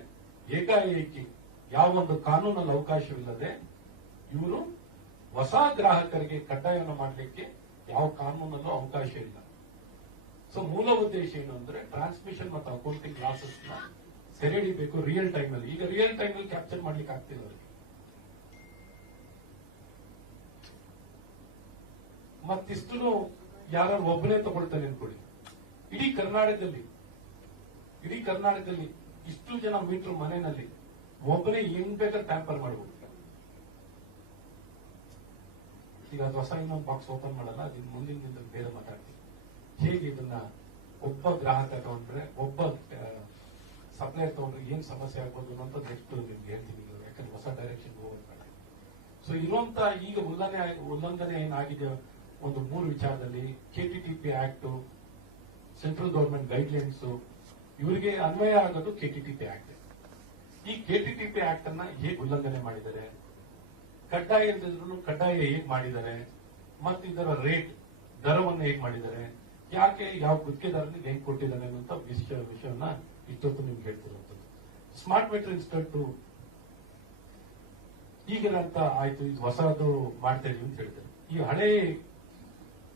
ಏಕಾಏಕಿ ಯಾವ ಒಂದು ಕಾನೂನಲ್ಲಿ ಅವಕಾಶವಿಲ್ಲದೆ ಇವರು ಹೊಸ ಗ್ರಾಹಕರಿಗೆ ಕಡ್ಡಾಯವನ್ನು ಮಾಡಲಿಕ್ಕೆ ಯಾವ ಕಾನೂನಲ್ಲೂ ಅವಕಾಶ ಇಲ್ಲ. ಸೊ ಮೂಲ ಉದ್ದೇಶ ಏನು ಅಂದ್ರೆ ಟ್ರಾನ್ಸ್ಮಿಷನ್ ಮತ್ತು ಅಕೌಂಟಿಂಗ್ ಲಾಸಸ್ ನ ಸೆರೆ ಹಿಡಿಬೇಕು ರಿಯಲ್ ಟೈಮ್ ಅಲ್ಲಿ. ಈಗ ರಿಯಲ್ ಟೈಮ್ ಅಲ್ಲಿ ಕ್ಯಾಪ್ಚರ್ ಮಾಡ್ಲಿಕ್ಕೆ ಆಗ್ತಿಲ್ಲ ಅವರಿಗೆ. ಮತ್ತಿಷ್ಟು ಯಾರು ಒಬ್ಬನೇ ತಗೊಳ್ತಾನೆ ಅನ್ಕೊಳ್ಳಿ, ಇಡೀ ಕರ್ನಾಟಕದಲ್ಲಿ ಇಷ್ಟು ಜನ ಮೀಟರ್ ಮನೆಯಲ್ಲಿ ಒಬ್ಬನೇ ಹೆಂಗ್ ಬೇಕಾದ್ರೆ ಟ್ಯಾಂಪರ್ ಮಾಡಬಹುದು. ಈಗ ಅದು ಹೊಸ ಇನ್ನೊಂದು ಬಾಕ್ಸ್ ಓಪನ್ ಮಾಡಲ್ಲ, ಅದನ್ನ ಮುಂದಿನ ದಿನದಲ್ಲಿ ಬೇರೆ ಮಾತಾಡ್ತೀವಿ. ಹೇಗೆ ಇದನ್ನ ಒಬ್ಬ ಗ್ರಾಹಕ ತಗೊಂಡ್ರೆ ಒಬ್ಬ ಸಪ್ಲೈಯರ್ ತಗೊಂಡ್ರೆ ಏನ್ ಸಮಸ್ಯೆ ಆಗ್ಬೋದು ಅಂತ ನೆಕ್ಸ್ಟ್ ನಿಮ್ಗೆ ಹೇಳ್ತೀನಿ, ಯಾಕಂದ್ರೆ ಹೊಸ ಡೈರೆಕ್ಷನ್ ಹೋಗೋದು. ಸೊ ಇರುವಂತ ಈಗ ಉಲ್ಲಂಘನೆ ಏನಾಗಿದೆ ಒಂದು 3 ವಿಚಾರದಲ್ಲಿ KTTP act, central government guidelines, ಇವರಿಗೆ ಅನ್ವಯ ಆಗೋದು KTTP ಆಕ್ಟ್. ಈ KTTP ಆಕ್ಟ್ ಅನ್ನ ಹೇಗೆ ಉಲ್ಲಂಘನೆ ಮಾಡಿದ್ದಾರೆ, ಕಡ್ಡಾಯ ಇಲ್ಲದಿದ್ರು ಕಡ್ಡಾಯ ಹೇಗೆ ಮಾಡಿದ್ದಾರೆ, ಮತ್ತು ಇದರ ರೇಟ್ ದರವನ್ನು ಹೇಗೆ ಮಾಡಿದ್ದಾರೆ, ಯಾಕೆ ಯಾವ ಗುತ್ತಿಗೆದಾರನಿಗೆ ಹೆಂಗ್ ಕೊಟ್ಟಿದ್ದಾನೆ ಅನ್ನುವಂತ ವಿಷಯವನ್ನ ಇಷ್ಟೊತ್ತು ನಿಮ್ಗೆ ಹೇಳ್ತಿರುವಂತದ್ದು. ಸ್ಮಾರ್ಟ್ ಮೀಟರ್ ಇನ್ಸ್ಟೆಂಟ್ ಈಗಿರಂತ ಆಯ್ತು, ಇದು ಹೊಸದು ಮಾಡ್ತಾ ಇದೀವಿ ಅಂತ ಹೇಳ್ತಾರೆ. ಈ ಹಳೆ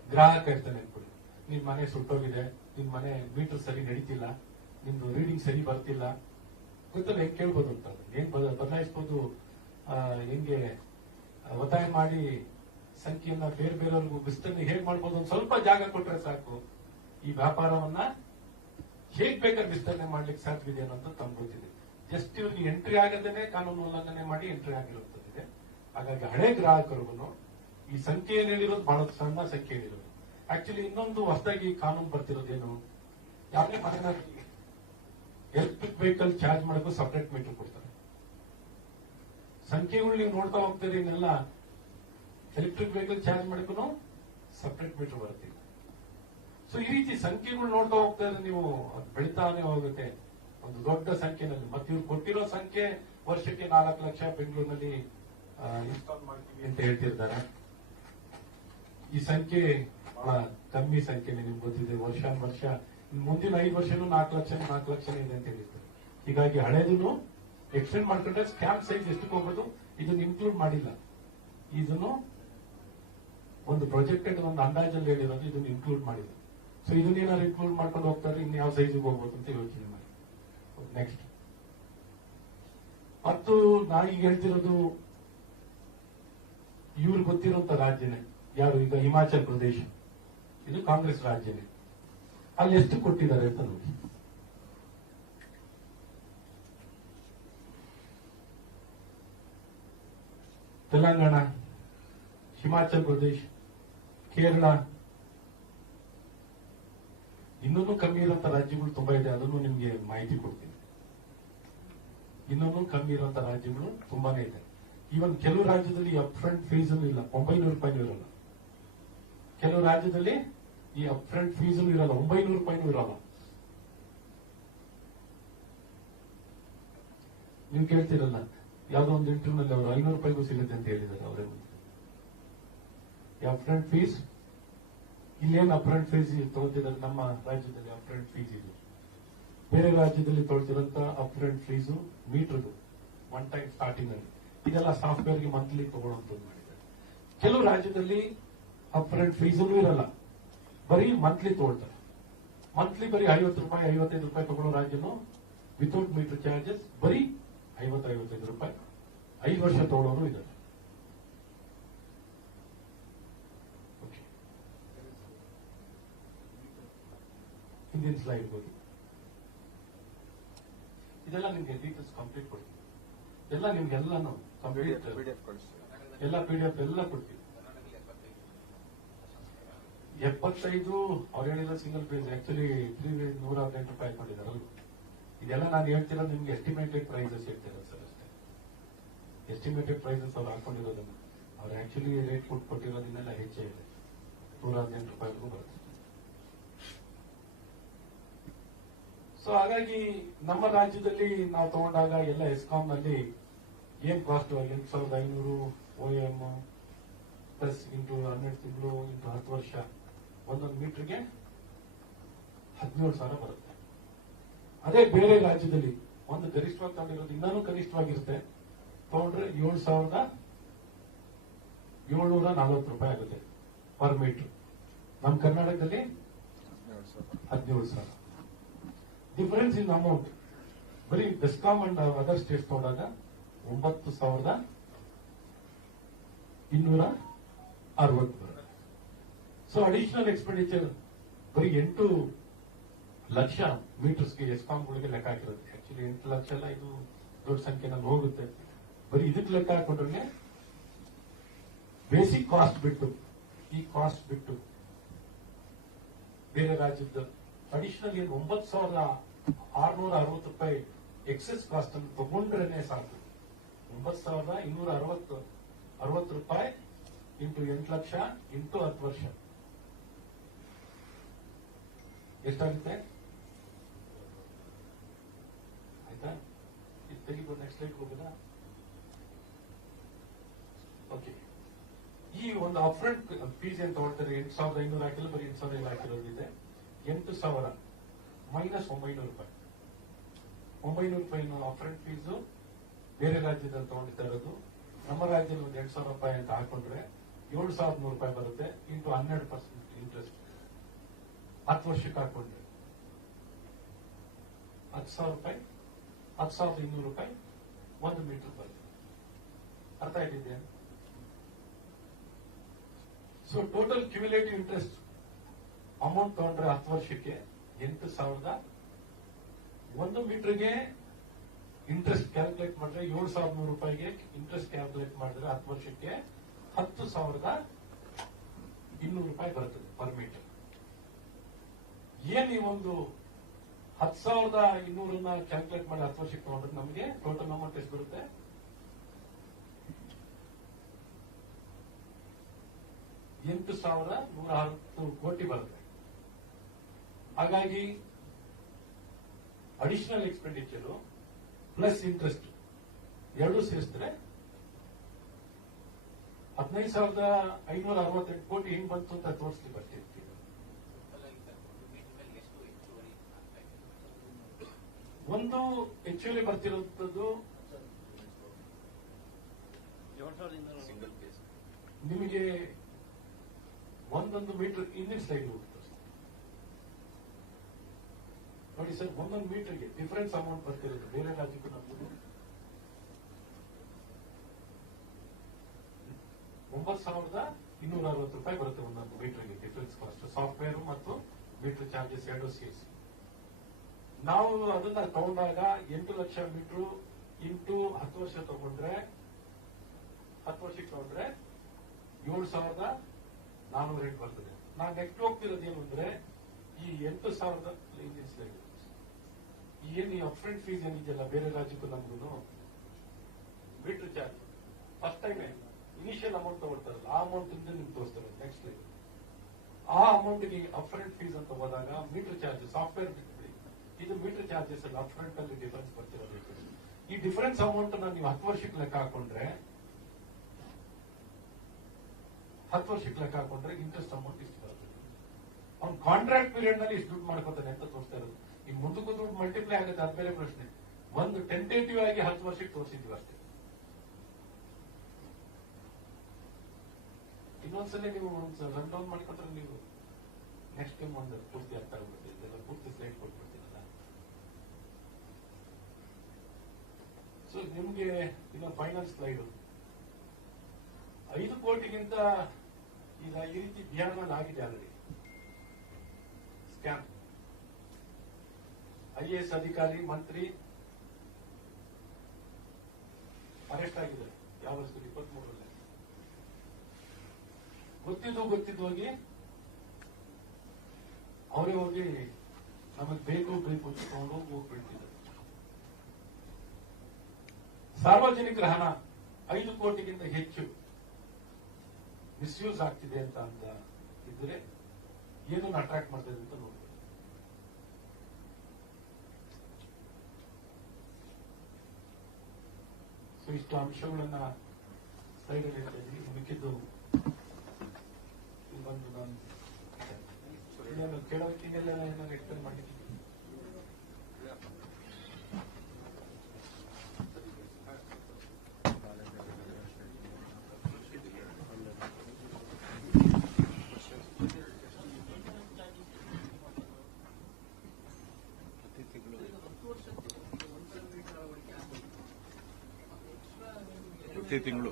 ಗ್ರಾಹಕ ಇರ್ತಾನೆ ಅನ್ಕೊಳ್ಳಿ, ನಿಮ್ ಮನೆ ಸುಟ್ಟೋಗಿದೆ, ನಿಮ್ ಮನೆ ಮೀಟರ್ ಸರಿ ನಡೀತಿಲ್ಲ, ನಿಮ್ದು ರೀಡಿಂಗ್ ಸರಿ ಬರ್ತಿಲ್ಲ, ಗೊತ್ತಲ್ಲ ಹೆಂಗ್ ಕೇಳ್ಬೋದು ಅಂತ, ಏನ್ ಬದಲಾಯಿಸಬಹುದು, ಹೆಂಗೆ ಒತ್ತಾಯ ಮಾಡಿ ಸಂಖ್ಯೆಯನ್ನ ಬೇರೆಯವ್ರಿಗೂ ವಿಸ್ತರಣೆ ಹೇಗ್ ಮಾಡ್ಬೋದು, ಒಂದು ಸ್ವಲ್ಪ ಜಾಗ ಕೊಟ್ರೆ ಸಾಕು ಈ ವ್ಯಾಪಾರವನ್ನ ಹೇಗ್ ಬೇಕಾದ್ರೆ ವಿಸ್ತರಣೆ ಮಾಡ್ಲಿಕ್ಕೆ ಸಾಧ್ಯವಿದೆ ಅನ್ನೋದು ತಮ್ಗೆ ಗೊತ್ತಿದೆ. ಜಸ್ಟ್ ಇವ್ರಿಗೆ ಎಂಟ್ರಿ ಆಗದೇನೆ ಕಾನೂನು ಉಲ್ಲಂಘನೆ ಮಾಡಿ ಎಂಟ್ರಿ ಆಗಿರುತ್ತದೆ. ಹಾಗಾಗಿ ಹಳೆ ಗ್ರಾಹಕರಿಗೂ ಈ ಸಂಖ್ಯೆ ಏನಿರೋದು ಬಹಳ ಸಣ್ಣ ಸಂಖ್ಯೆ ಏನಿರೋದು. ಆಕ್ಚುಲಿ ಇನ್ನೊಂದು ಹೊಸದಾಗಿ ಕಾನೂನು ಬರ್ತಿರೋದೇನು, ಯಾವುದೇ ಮನೆಯಲ್ಲಿ ಎಲೆಕ್ಟ್ರಿಕ್ ವೆಹಿಕಲ್ ಚಾರ್ಜ್ ಮಾಡಕ್ಕೂ ಸಪರೇಟ್ ಮೀಟರ್ ಕೊಡ್ತಾರೆ. ಸಂಖ್ಯೆಗಳು ನೀವು ನೋಡ್ತಾ ಹೋಗ್ತೀರಿ, ಇನ್ನೆಲ್ಲ ಎಲೆಕ್ಟ್ರಿಕ್ ವೆಹಿಕಲ್ ಚಾರ್ಜ್ ಮಾಡಕ್ಕೂ ಸಪರೇಟ್ ಮೀಟರ್ ಬರುತ್ತೆ. ಸೊ ಈ ರೀತಿ ಸಂಖ್ಯೆಗಳು ನೋಡ್ತಾ ಹೋಗ್ತಾ ಇದ್ರೆ ನೀವು ಬೆಳಿತಾನೆ ಹೋಗುತ್ತೆ ಒಂದು ದೊಡ್ಡ ಸಂಖ್ಯೆನಲ್ಲಿ. ಮತ್ತೆ ಇವ್ರು ಕೊಟ್ಟಿರೋ ಸಂಖ್ಯೆ ವರ್ಷಕ್ಕೆ 4 ಲಕ್ಷ ಬೆಂಗಳೂರಿನಲ್ಲಿ ಇನ್ಸ್ಟಾಲ್ ಮಾಡ್ತೀವಿ ಅಂತ ಹೇಳ್ತಿರ್ತಾರೆ. ಈ ಸಂಖ್ಯೆ ಬಹಳ ಕಮ್ಮಿ ಸಂಖ್ಯೆನೆ, ನಿಮ್ಗೆ ಗೊತ್ತಿದೆ. ವರ್ಷ ಮುಂದಿನ 5 ವರ್ಷನೂ 4 ಲಕ್ಷನೇ ಇದೆ ಅಂತ ಹೇಳಿರ್ತಾರೆ. ಹೀಗಾಗಿ ಹಳೇದನ್ನು ಎಕ್ಸ್ಟೆಂಡ್ ಮಾಡ್ಕೊಂಡ್ರೆ ಸ್ಕ್ಯಾಮ್ ಸೈಜ್ ಎಷ್ಟು ಹೋಗೋದು ಇದನ್ನು ಇನ್ಕ್ಲೂಡ್ ಮಾಡಿಲ್ಲ. ಇದನ್ನು ಒಂದು ಪ್ರೊಜೆಕ್ಟೆಡ್ ಒಂದು ಅಂದಾಜಲ್ಲಿ ಹೇಳಿರೋದು, ಇದನ್ನು ಇನ್ಕ್ಲೂಡ್ ಮಾಡಿಲ್ಲ. ಸೊ ಇದನ್ನೇನಾದ್ರು ಇನ್ಕ್ಲೂಡ್ ಮಾಡ್ಕೊಂಡು ಹೋಗ್ತಾರೆ, ಇನ್ನು ಯಾವ ಸೈಜ್ಗೆ ಹೋಗ್ಬೋದು ಅಂತ ಯೋಚನೆ ಮಾಡಿ. ನೆಕ್ಸ್ಟ್ ಮತ್ತು ನಾನು ಈಗ ಹೇಳ್ತಿರೋದು ಇವ್ರು ಗೊತ್ತಿರುವಂತ ರಾಜ್ಯನೇ ಯಾರು, ಈಗ ಹಿಮಾಚಲ್ ಪ್ರದೇಶ, ಇದು ಕಾಂಗ್ರೆಸ್ ರಾಜ್ಯನೇ. ಅಲ್ಲಿ ಎಷ್ಟು ಕೊಟ್ಟಿದ್ದಾರೆ ಅಂತ ನೋಡಿ. ತೆಲಂಗಾಣ, ಹಿಮಾಚಲ್ ಪ್ರದೇಶ್, ಕೇರಳ, ಇನ್ನೊಂದು ಕಮ್ಮಿ ಇರುವಂತ ರಾಜ್ಯಗಳು ತುಂಬಾ ಇದೆ, ಅದನ್ನು ನಿಮ್ಗೆ ಮಾಹಿತಿ ಕೊಡ್ತೀನಿ. ಇನ್ನೊಂದು ಕಮ್ಮಿ ಇರುವಂತ ರಾಜ್ಯಗಳು ತುಂಬಾನೇ ಇದೆ. ಈವನ್ ಕೆಲವು ರಾಜ್ಯದಲ್ಲಿ ಅಪ್ ಫ್ರಂಟ್ ಫೀಸ್ ಇಲ್ಲ, 900 ರೂಪಾಯಿನೂ ಇರಲ್ಲ. ಕೆಲವು ರಾಜ್ಯದಲ್ಲಿ ಈ ಅಪ್ ಫ್ರಂಟ್ ಫೀಸ್ ಇರಲ್ಲ, 900 ರೂಪಾಯಿನೂ ಇರಲ್ಲ. ನೀವು ಕೇಳ್ತಿರಲ್ಲ, ಯಾವ್ದೋ ಒಂದು ಇಂಟರ್ವ್ಯೂನಲ್ಲಿ ಅವರು 500 ರೂಪಾಯಿಗೂ ಸಿಗುತ್ತೆ ಅಂತ ಹೇಳಿದ್ದಾರೆ ಅವರೇ. ಅಪ್ ಫ್ರಂಟ್ ಫೀಸ್ ಇಲ್ಲೇನು ಅಪ್ ಫ್ರಂಟ್ ಫೀಸ್ ತಗೋತಿದ್ದಾರೆ, ನಮ್ಮ ರಾಜ್ಯದಲ್ಲಿ ಅಪ್ ಫ್ರಂಟ್ ಫೀಸ್ ಇದೆ. ಬೇರೆ ರಾಜ್ಯದಲ್ಲಿ ತೊಗೊಳ್ತಿರೋಂತ ಅಪ್ ಫ್ರಂಟ್ ಫೀಸು ಮೀಟರ್ದು 1 ಟೈಮ್ ಸ್ಟಾರ್ಟಿಂಗ್ ಅಲ್ಲಿ ಇದೆಲ್ಲ ಸಾಫ್ಟ್ವೇರ್ಗೆ ಮಂತ್ಲಿ ತಗೊಳ್ಳುವಂಥದ್ದು ಮಾಡಿದ್ದಾರೆ. ಕೆಲವು ರಾಜ್ಯದಲ್ಲಿ ಅಪ್ರೆಂಟ್ ಫೀಸೂ ಇರಲ್ಲ, ಬರೀ ಮಂತ್ಲಿ ತಗೊಳ್ತಾರೆ. ಮಂತ್ಲಿ ಬರೀ 50 ರೂಪಾಯಿ 55 ರೂಪಾಯಿ ತಗೊಳ್ಳೋ ರಾಜ್ಯನು ವಿತೌಟ್ ಮೀಟರ್ ಚಾರ್ಜಸ್ ಬರೀ 50-55 ರೂಪಾಯಿ 5 ವರ್ಷ ತಗೊಳ್ಳೋರು ಇದ್ದಾರೆ. Okay. ಹಿಂದಿನ ಸ್ಲೈಡ್ ಹೋಗಿ. ಇದೆಲ್ಲ ನಿಮ್ಗೆ ಡೀಟೇಲ್ಸ್ ಕಂಪ್ಲೀಟ್ ಕೊಡ್ತೀವಿ. ಎಲ್ಲ ನಿಮ್ಗೆಲ್ಲಾನು ಕಂಪ್ಲೀಟ್ PDF ಕಳಿಸ್ತೀವಿ. ಎಲ್ಲ PDF ಎಲ್ಲ ಕೊಡ್ತೀವಿ. 75 ಅವ್ರು ಹೇಳಿರೋ ಸಿಂಗಲ್ ಪೇಜ್ ಆಕ್ಚುಲಿ 118 ರೂಪಾಯಿ ಹಾಕೊಂಡಿದಾರಲ್ಲ. ಇದೆಲ್ಲ ನಾನು ಹೇಳ್ತಿರೋದು ನಿಮ್ಗೆ ಎಸ್ಟಿಮೇಟೆಡ್ ಪ್ರೈಸಸ್ ಹೇಳ್ತಿರೋದು ಸರ್ ಅಷ್ಟೇ. ಎಸ್ಟಿಮೇಟೆಡ್ ಪ್ರೈಸಸ್ ಅವ್ರು ಹಾಕೊಂಡಿರೋದನ್ನ ಅವ್ರು ಆಕ್ಚುಲಿ ರೇಟ್ ಕೊಟ್ಟಿರೋದನ್ನೆಲ್ಲ ಹೆಚ್ಚೇ ಇದೆ. 118 ರೂಪಾಯಿಗೂ ಬರುತ್ತೆ. ಸೊ ಹಾಗಾಗಿ ನಮ್ಮ ರಾಜ್ಯದಲ್ಲಿ ನಾವು ತಗೊಂಡಾಗ ಎಲ್ಲ ಎಸ್ಕಾಂ ನಲ್ಲಿ ಏನ್ ಕಾಸ್ಟ್ 8500 OM ಪ್ಲಸ್ ಇಂಟು 12 ತಿಂಗಳು ಇಂಟು 10 ವರ್ಷ ಒಂದೊಂದು ಮೀಟರ್ಗೆ 17,000 ಬರುತ್ತೆ. ಅದೇ ಬೇರೆ ರಾಜ್ಯದಲ್ಲಿ ಒಂದು ಗರಿಷ್ಠವಾಗಿ ತಗೊಂಡಿರೋದು ಇನ್ನೂ ಕನಿಷ್ಠವಾಗಿರುತ್ತೆ, ತಗೊಂಡ್ರೆ 7,740 ರೂಪಾಯಿ ಆಗುತ್ತೆ ಪರ್ ಮೀಟರ್. ನಮ್ಮ ಕರ್ನಾಟಕದಲ್ಲಿ 17,000. ಡಿಫರೆನ್ಸ್ ಇನ್ ಅಮೌಂಟ್ ಬರೀ ಬೆಸ್ಕಾಂ ಅಂಡ್ ಅದರ್ ಸ್ಟೇಟ್ಸ್ ತಗೊಂಡಾಗ 9,260 ಬರುತ್ತೆ. ಸೊ ಅಡಿಷನಲ್ ಎಕ್ಸ್ಪೆಂಡಿಚರ್ ಬರೀ 8 ಲಕ್ಷ ಮೀಟರ್ಸ್ಗೆ ಎಸ್ಕಾಂಗಳಿಗೆ ಲೆಕ್ಕ ಹಾಕಿರುತ್ತೆ. ಆಕ್ಚುಲಿ 8 ಲಕ್ಷ ಎಲ್ಲ ಇದು ದೊಡ್ಡ ಸಂಖ್ಯೆನಲ್ಲಿ ಹೋಗುತ್ತೆ. ಬರೀ ಇದಕ್ಕೆ ಲೆಕ್ಕ ಹಾಕೊಂಡ್ರೆ ಬೇಸಿಕ್ ಕಾಸ್ಟ್ ಬಿಟ್ಟು ಈ ಕಾಸ್ಟ್ ಬಿಟ್ಟು ಬೇರೆ ರಾಜ್ಯದ ಅಡಿಷನಲ್ ಏನು 9,660 ರೂಪಾಯಿ ಎಕ್ಸೆಸ್ ಕಾಸ್ಟ್ ಅನ್ನು ತಗೊಂಡ್ರೇನೆ ಸಾಕು. 9,260 ರೂಪಾಯಿ ಇಂಟು 8 ಲಕ್ಷ ಇಂಟು 10 ವರ್ಷ ಎಷ್ಟಾಗುತ್ತೆ? ಆಯ್ತಾ? ಇದು ತೆಗಿಬೋದು. ನೆಕ್ಸ್ಟ್ ಸ್ಲೈಡ್ ಹೋಗೋದಾ? ಓಕೆ. ಈ ಒಂದು ಅಪ್ಫ್ರಂಟ್ ಫೀಸ್ ಏನ್ ತಗೊಳ್ತಾರೆ 8,500 ಹಾಕಿಲ್ಲ, ಬರೀ 8,000 ಹಾಕಿರೋದಿದೆ. 8,000 ಮೈನಸ್ 900 ರೂಪಾಯಿ. 900 ರೂಪಾಯಿ ಅಪ್ಫ್ರಂಟ್ ಫೀಸು ಬೇರೆ ರಾಜ್ಯದಲ್ಲಿ ತಗೊಂಡಿದ್ದ ಇರೋದು. ನಮ್ಮ ರಾಜ್ಯದಲ್ಲಿ ಒಂದು 8,000 ರೂಪಾಯಿ ಅಂತ ಹಾಕೊಂಡ್ರೆ 7,100 ರೂಪಾಯಿ ಬರುತ್ತೆ ಇಂಟು 12% ಇಂಟ್ರೆಸ್ಟ್. 10 ವರ್ಷಕ್ಕೆ ಹಾಕೊಂಡ್ರೆ 10,000 ರೂಪಾಯಿ 10,200 ರೂಪಾಯಿ 1 ಮೀಟರ್ ಬರುತ್ತೆ. ಅರ್ಥ ಆಗಿದೆಯಾ? So total cumulative interest amount ತಗೊಂಡ್ರೆ 10 ವರ್ಷಕ್ಕೆ 8,000. 1 ಮೀಟರ್ಗೆ ಇಂಟ್ರೆಸ್ಟ್ ಕ್ಯಾಲ್ಕುಲೇಟ್ ಮಾಡಿದ್ರೆ 7,100 ರೂಪಾಯಿಗೆ ಇಂಟ್ರೆಸ್ಟ್ ಕ್ಯಾಲ್ಕುಲೇಟ್ ಮಾಡಿದ್ರೆ 10 ವರ್ಷಕ್ಕೆ 10,200 ರೂಪಾಯಿ ಬರ್ತದೆ ಪರ್ ಮೀಟರ್. ಏನ್ ಈ ಒಂದು 10,200 ಕ್ಯಾಲ್ಕುಲೇಟ್ ಮಾಡಿ 10 ವರ್ಷಕ್ಕೆ ತಗೊಂಡ್ರೆ ನಮಗೆ ಟೋಟಲ್ ಅಮೌಂಟ್ ಎಷ್ಟು ಬರುತ್ತೆ? 8,110 ಕೋಟಿ ಬರುತ್ತೆ. ಹಾಗಾಗಿ ಅಡಿಷನಲ್ ಎಕ್ಸ್ಪೆಂಡಿಚರ್ ಪ್ಲಸ್ ಇಂಟ್ರೆಸ್ಟ್ ಎರಡೂ ಸೇರಿಸಿದ್ರೆ 15,568 ಕೋಟಿ ಹೆಂಗ್ ಬಂತು ಅಂತ ತೋರಿಸ್ಲಿ ಬರ್ತಿರ್ತೀವಿ. ಒಂದು ಹೆಚ್ಚುವರಿ ಬರ್ತಿರೋದು ಸಿಂಗಲ್ ಪೇಸ್ ನಿಮಗೆ ಒಂದೊಂದು ಮೀಟರ್ ಹಿಂದಿನ ಸ್ಲೈಡ್ ಹೋಗುತ್ತೆ ನೋಡಿ ಸರ್. ಒಂದೊಂದು ಮೀಟರ್ಗೆ ಡಿಫರೆನ್ಸ್ ಅಮೌಂಟ್ ಬರ್ತಿರೋದು ಬೇರೆ ರಾಜ್ಯಕ್ಕೂ ನಮಗೂ 9,260 ರೂಪಾಯಿ ಬರುತ್ತೆ ಒಂದೊಂದು ಮೀಟರ್ಗೆ ಡಿಫರೆನ್ಸ್ ಕಾಸ್ಟ್. ಸಾಫ್ಟ್ವೇರ್ ಮತ್ತು ಮೀಟರ್ ಚಾರ್ಜಸ್ ಎರಡೂ ಸೇರಿಸಿ ನಾವು ಅದನ್ನ ತಗೊಂಡಾಗ 8 ಲಕ್ಷ ಮೀಟರ್ ಇಂಟು 10 ವರ್ಷ ತಗೊಂಡ್ರೆ 10 ವರ್ಷಕ್ಕೆ ತಗೊಂಡ್ರೆ 7,408 ಬರ್ತದೆ. ನಾನು ನೆಕ್ಸ್ಟ್ ಹೋಗ್ತಿರೋದು ಏನು ಅಂದ್ರೆ ಈ 8,000 ಏನ್ ಈ ಅಪ್ಫ್ರಂಟ್ ಫೀಸ್ ಏನಿದೆಯಲ್ಲ ಬೇರೆ ರಾಜ್ಯಕ್ಕೂ ನಮಗೂ meter charge first time initial amount ತಗೊಳ್ತಾರಲ್ಲ ಆ ಅಮೌಂಟ್ ಇಂದ ನಿಮ್ಗೆ ತೋರಿಸ್ತಾರೆ ನೆಕ್ಸ್ಟ್ ಲೈನ್. ಆ ಅಮೌಂಟ್ಗೆ ಅಪ್ಫ್ರಂಟ್ ಫೀಸ್ ಅಂತ ಹೋದಾಗ ಮೀಟರ್ ಚಾರ್ಜ್ ಸಾಫ್ಟ್ವೇರ್ ಬಿಟ್ಬಿಡಿ, ಇದು ಮೀಟರ್ ಚಾರ್ಜಸ್ ಅಲ್ಲಿ ಅಪ್ಫ್ರಂಟ್ ಅಲ್ಲಿ ಡಿಫರೆನ್ಸ್ ಬರ್ತಿರೋದು. ಈ ಡಿಫರೆನ್ಸ್ ಅಮೌಂಟ್ ನೀವು 10 ವರ್ಷಕ್ಕೆ ಲೆಕ್ಕ ಹಾಕೊಂಡ್ರೆ 10 ವರ್ಷಕ್ಕೆ ಲೆಕ್ಕ ಹಾಕೊಂಡ್ರೆ ಇಂಟ್ರೆಸ್ಟ್ ಅಮೌಂಟ್ ಇಷ್ಟು ಬರ್ತದೆ. ಅವ್ನು ಕಾಂಟ್ರಾಕ್ಟ್ ಪೀರಿಯಡ್ ನಲ್ಲಿ ಇಷ್ಟು ದುಡ್ಡು ಮಾಡ್ಕೊತಾನೆ ಅಂತ ತೋರಿಸ್ತಾ ಇರೋದು. ಈ ಮುಂದಕ್ಕೂ ದುಡ್ಡು ಮಲ್ಟಿಪ್ಲೈ ಆಗುತ್ತೆ, ಅದು ಬೇರೆ ಪ್ರಶ್ನೆ. ಒಂದು ಟೆಂಟೇಟಿವ್ ಆಗಿ 10 ವರ್ಷಕ್ಕೆ ತೋರಿಸಿದ್ವಿ ಅಷ್ಟೇ. ಇನ್ನೊಂದ್ಸಲ ನೀವು ರನ್ ಡೌನ್ ಮಾಡ್ಕೊಂಡ್ರೆ ನೀವು ನೆಕ್ಸ್ಟ್ ಟೈಮ್ ಒಂದು ಪೂರ್ತಿ ಅರ್ಥ ಆಗ್ಬಿಡುತ್ತೆ. ಇದೆಲ್ಲ ಪೂರ್ತಿ ಸ್ಲೈಡ್ ಕೊಟ್ಬಿಡ್ತೀರಲ್ಲ. ಸೊ ನಿಮ್ಗೆ ಇನ್ನು ಫೈನಲ್ ಸ್ಲೈಡ್ 5 ಕೋಟಿಗಿಂತ ಈಗ ಈ ರೀತಿ ಬಿಹಾರ್ನಲ್ಲಿ ಆಗಿದೆ ಆಲ್ರೆಡಿ ಸ್ಕ್ಯಾಮ್. IAS ಅಧಿಕಾರಿ ಮಂತ್ರಿ ಅರೆಸ್ಟ್ ಆಗಿದ್ದಾರೆ. ಯಾವ ವರ್ಷದಲ್ಲಿ 23ರಲ್ಲಿ ಗೊತ್ತಿದ್ದು ಹೋಗಿ ಅವರೇ ಹೋಗಿ ನಮಗೆ ಬೇಕು ತಗೊಂಡು ಹೋಗ್ಬಿಡ್ತಿದ್ದಾರೆ. ಸಾರ್ವಜನಿಕರ ಹಣ 5 ಕೋಟಿಗಿಂತ ಹೆಚ್ಚು ಮಿಸ್ಯೂಸ್ ಆಗ್ತಿದೆ ಅಂತ ಇದ್ರೆ ಏನನ್ನು ಅಟ್ರಾಕ್ಟ್ ಮಾಡ್ತಿದೆ ಅಂತ ನೋಡ್ಬೇಕು. ಸೊ ಇಷ್ಟು ಅಂಶಗಳನ್ನ ಸ್ಲೈಡ್ ಅಲ್ಲಿ ಹೇಳ್ತಾ ಇದ್ದೀವಿ. ಮಿಕ್ಕಿದ್ದು ಬಂದು ನಾನು ಇನ್ನೇನು ಕೇಳೋದಕ್ಕೆ ಏನಾದ್ರು ಎಕ್ಸ್ಪ್ಲೇನ್ ಮಾಡಿದ್ದೀನಿ. ಪ್ರತಿ ತಿಂಗಳು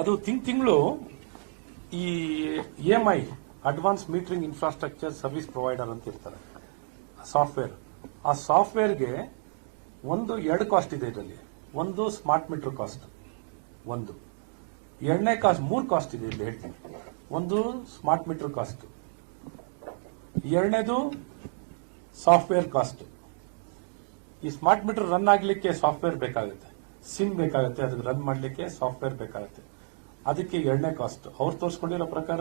ಅದು ತಿಂಗಳು ಈ EMI advance metering infrastructure service provider ಅಂತ ಇರ್ತಾರೆ ಸಾಫ್ಟ್ವೇರ್. ಆ ಸಾಫ್ಟ್ವೇರ್ಗೆ ಎರಡು ಕಾಸ್ಟ್ ಇದೆ ಇದರಲ್ಲಿ. ಒಂದು ಸ್ಮಾರ್ಟ್ ಮೀಟರ್ ಕಾಸ್ಟ್, ಒಂದು ಎರಡನೇ ಕಾಸ್ಟ್, 3 ಕಾಸ್ಟ್ ಇದೆ ಇಲ್ಲಿ ಹೇಳ್ತೀನಿ. ಒಂದು ಸ್ಮಾರ್ಟ್ ಮೀಟರ್ ಕಾಸ್ಟ್, ಎರಡನೇದು ಸಾಫ್ಟ್ವೇರ್ ಕಾಸ್ಟ್. ಈ ಸ್ಮಾರ್ಟ್ ಮೀಟರ್ ರನ್ ಆಗ್ಲಿಕ್ಕೆ ಸಾಫ್ಟ್ವೇರ್ ಬೇಕಾಗುತ್ತೆ, ಸಿಮ್ ಬೇಕಾಗುತ್ತೆ, ಅದಕ್ಕೆ ರನ್ ಮಾಡ್ಲಿಕ್ಕೆ ಸಾಫ್ಟ್ವೇರ್ ಬೇಕಾಗುತ್ತೆ. ಅದಕ್ಕೆ ಎರಡನೇ ಕಾಸ್ಟ್. ಅವ್ರು ತೋರಿಸ್ಕೊಂಡಿರೋ ಪ್ರಕಾರ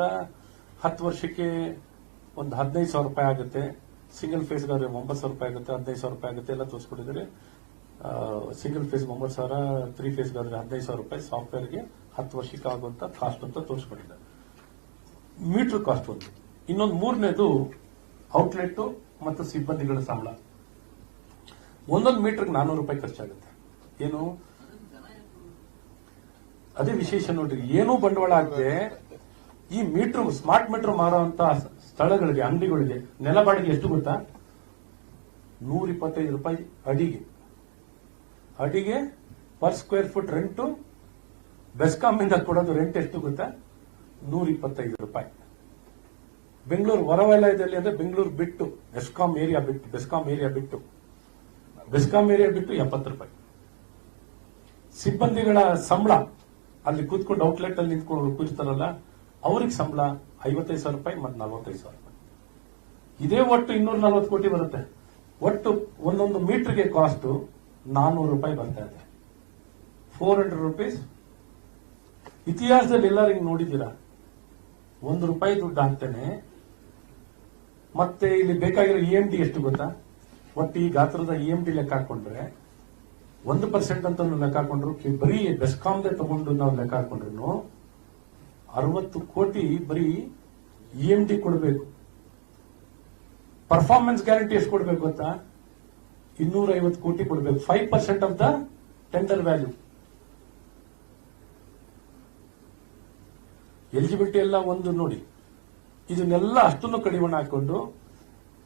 10 ವರ್ಷಕ್ಕೆ ಒಂದು 15,000 ರೂಪಾಯಿ ಆಗುತ್ತೆ. ಸಿಂಗಲ್ ಫೇಸ್ಗಾದ್ರೆ 9,000 ರೂಪಾಯಿ ಆಗುತ್ತೆ, 15,000 ರೂಪಾಯಿ ಆಗುತ್ತೆ ಎಲ್ಲ ತೋರಿಸ್ಕೊಂಡಿದ್ದಾರೆ. ಸಿಂಗಲ್ ಫೇಸ್ 9,000, 3 ಫೇಸ್ಗಾದ್ರೆ 15,000 ರೂಪಾಯಿ ಸಾಫ್ಟ್ವೇರ್ಗೆ 10 ವರ್ಷಕ್ಕೆ ಆಗುವಂತ ಕಾಸ್ಟ್ ಅಂತ ತೋರಿಸ್ಕೊಂಡಿದ್ದಾರೆ. ಮೀಟರ್ ಕಾಸ್ಟ್ ಒಂದು. ಇನ್ನೊಂದು ಮೂರನೇದು ಔಟ್ಲೆಟ್ ಮತ್ತು ಸಿಬ್ಬಂದಿಗಳ ಸಂಬಳ. ಒಂದೊಂದು ಮೀಟರ್ಗೆ 400 ರೂಪಾಯಿ ಖರ್ಚಾಗುತ್ತೆ. ಏನು ಅದೇ ವಿಶೇಷ ನೋಡ್ರಿ, ಏನೂ ಬಂಡವಾಳ ಆಗದೆ ಈ ಮೀಟರ್ ಸ್ಮಾರ್ಟ್ ಮೀಟರ್ ಮಾರುವಂತ ಸ್ಥಳಗಳಿಗೆ, ಅಂಗಡಿಗಳಿಗೆ ನೆಲ ಬಾಡಿಗೆ ಎಷ್ಟು ಗೊತ್ತಾ? 125 ರೂಪಾಯಿ ಅಡಿಗೆ per square foot rent. BESCOM ಇಂದ ಕೊಡೋದು ರೆಂಟ್ ಎಷ್ಟು ಗೊತ್ತಾ? 125 ರೂಪಾಯಿ. ಬೆಂಗಳೂರು ಹೊರವಲಯದಲ್ಲಿ ಅಂದ್ರೆ ಬೆಂಗಳೂರು ಬಿಟ್ಟು ಬೆಸ್ಕಾಂ ಏರಿಯಾ ಬಿಟ್ಟು 70 ರೂಪಾಯಿ. ಸಿಬ್ಬಂದಿಗಳ ಸಂಬಳ ಅಲ್ಲಿ ಕೂತ್ಕೊಂಡು ಔಟ್ಲೆಟ್ ಅಲ್ಲಿ ನಿಂತ್ಕೊಂಡು ಕೂರ್ತಾರಲ್ಲ, ಅವ್ರಿಗೆ ಸಂಬಳ 55,000 ರೂಪಾಯಿ ಮತ್ತು 45,000 ರೂಪಾಯಿ. ಇದೇ ಒಟ್ಟು 240 ಕೋಟಿ ಬರುತ್ತೆ. ಒಟ್ಟು ಒಂದೊಂದು ಮೀಟರ್ಗೆ ಕಾಸ್ಟ್ 400 ರೂಪಾಯಿ ಬರ್ತಾ ಇದೆ. 400 ರುಪೀಸ್. ಇತಿಹಾಸದಲ್ಲಿ ಎಲ್ಲರೂ ಹಿಂಗ್ ನೋಡಿದ್ದೀರಾ? 1 ರೂಪಾಯಿ ದುಡ್ಡು ಹಾಕ್ತೇನೆ. ಮತ್ತೆ ಇಲ್ಲಿ ಬೇಕಾಗಿರೋ EMD ಎಷ್ಟು ಗೊತ್ತಾ? ಒಟ್ಟು ಈ ಗಾತ್ರದ EMD ಲೆಕ್ಕ ಹಾಕೊಂಡ್ರೆ 1% ಅಂತ ಲೆಕ್ಕ ಹಾಕೊಂಡ್ರು, ಬರೀ ಬೆಸ್ಕಾಂದೇ ತಗೊಂಡು ನಾವು ಲೆಕ್ಕ ಹಾಕೊಂಡ್ರು 60 ಕೋಟಿ ಬರೀ EMD ಕೊಡಬೇಕು. ಪರ್ಫಾರ್ಮೆನ್ಸ್ ಗ್ಯಾರಂಟಿ ಎಷ್ಟು ಕೊಡ್ಬೇಕು ಗೊತ್ತಾ? 250 ಕೋಟಿ ಕೊಡಬೇಕು. 5% of the tender value. Eligibility ಎಲ್ಲ ಒಂದು ನೋಡಿ. ಇದನ್ನೆಲ್ಲ ಅಷ್ಟನ್ನು ಕಡಿಮೆ ಹಾಕೊಂಡು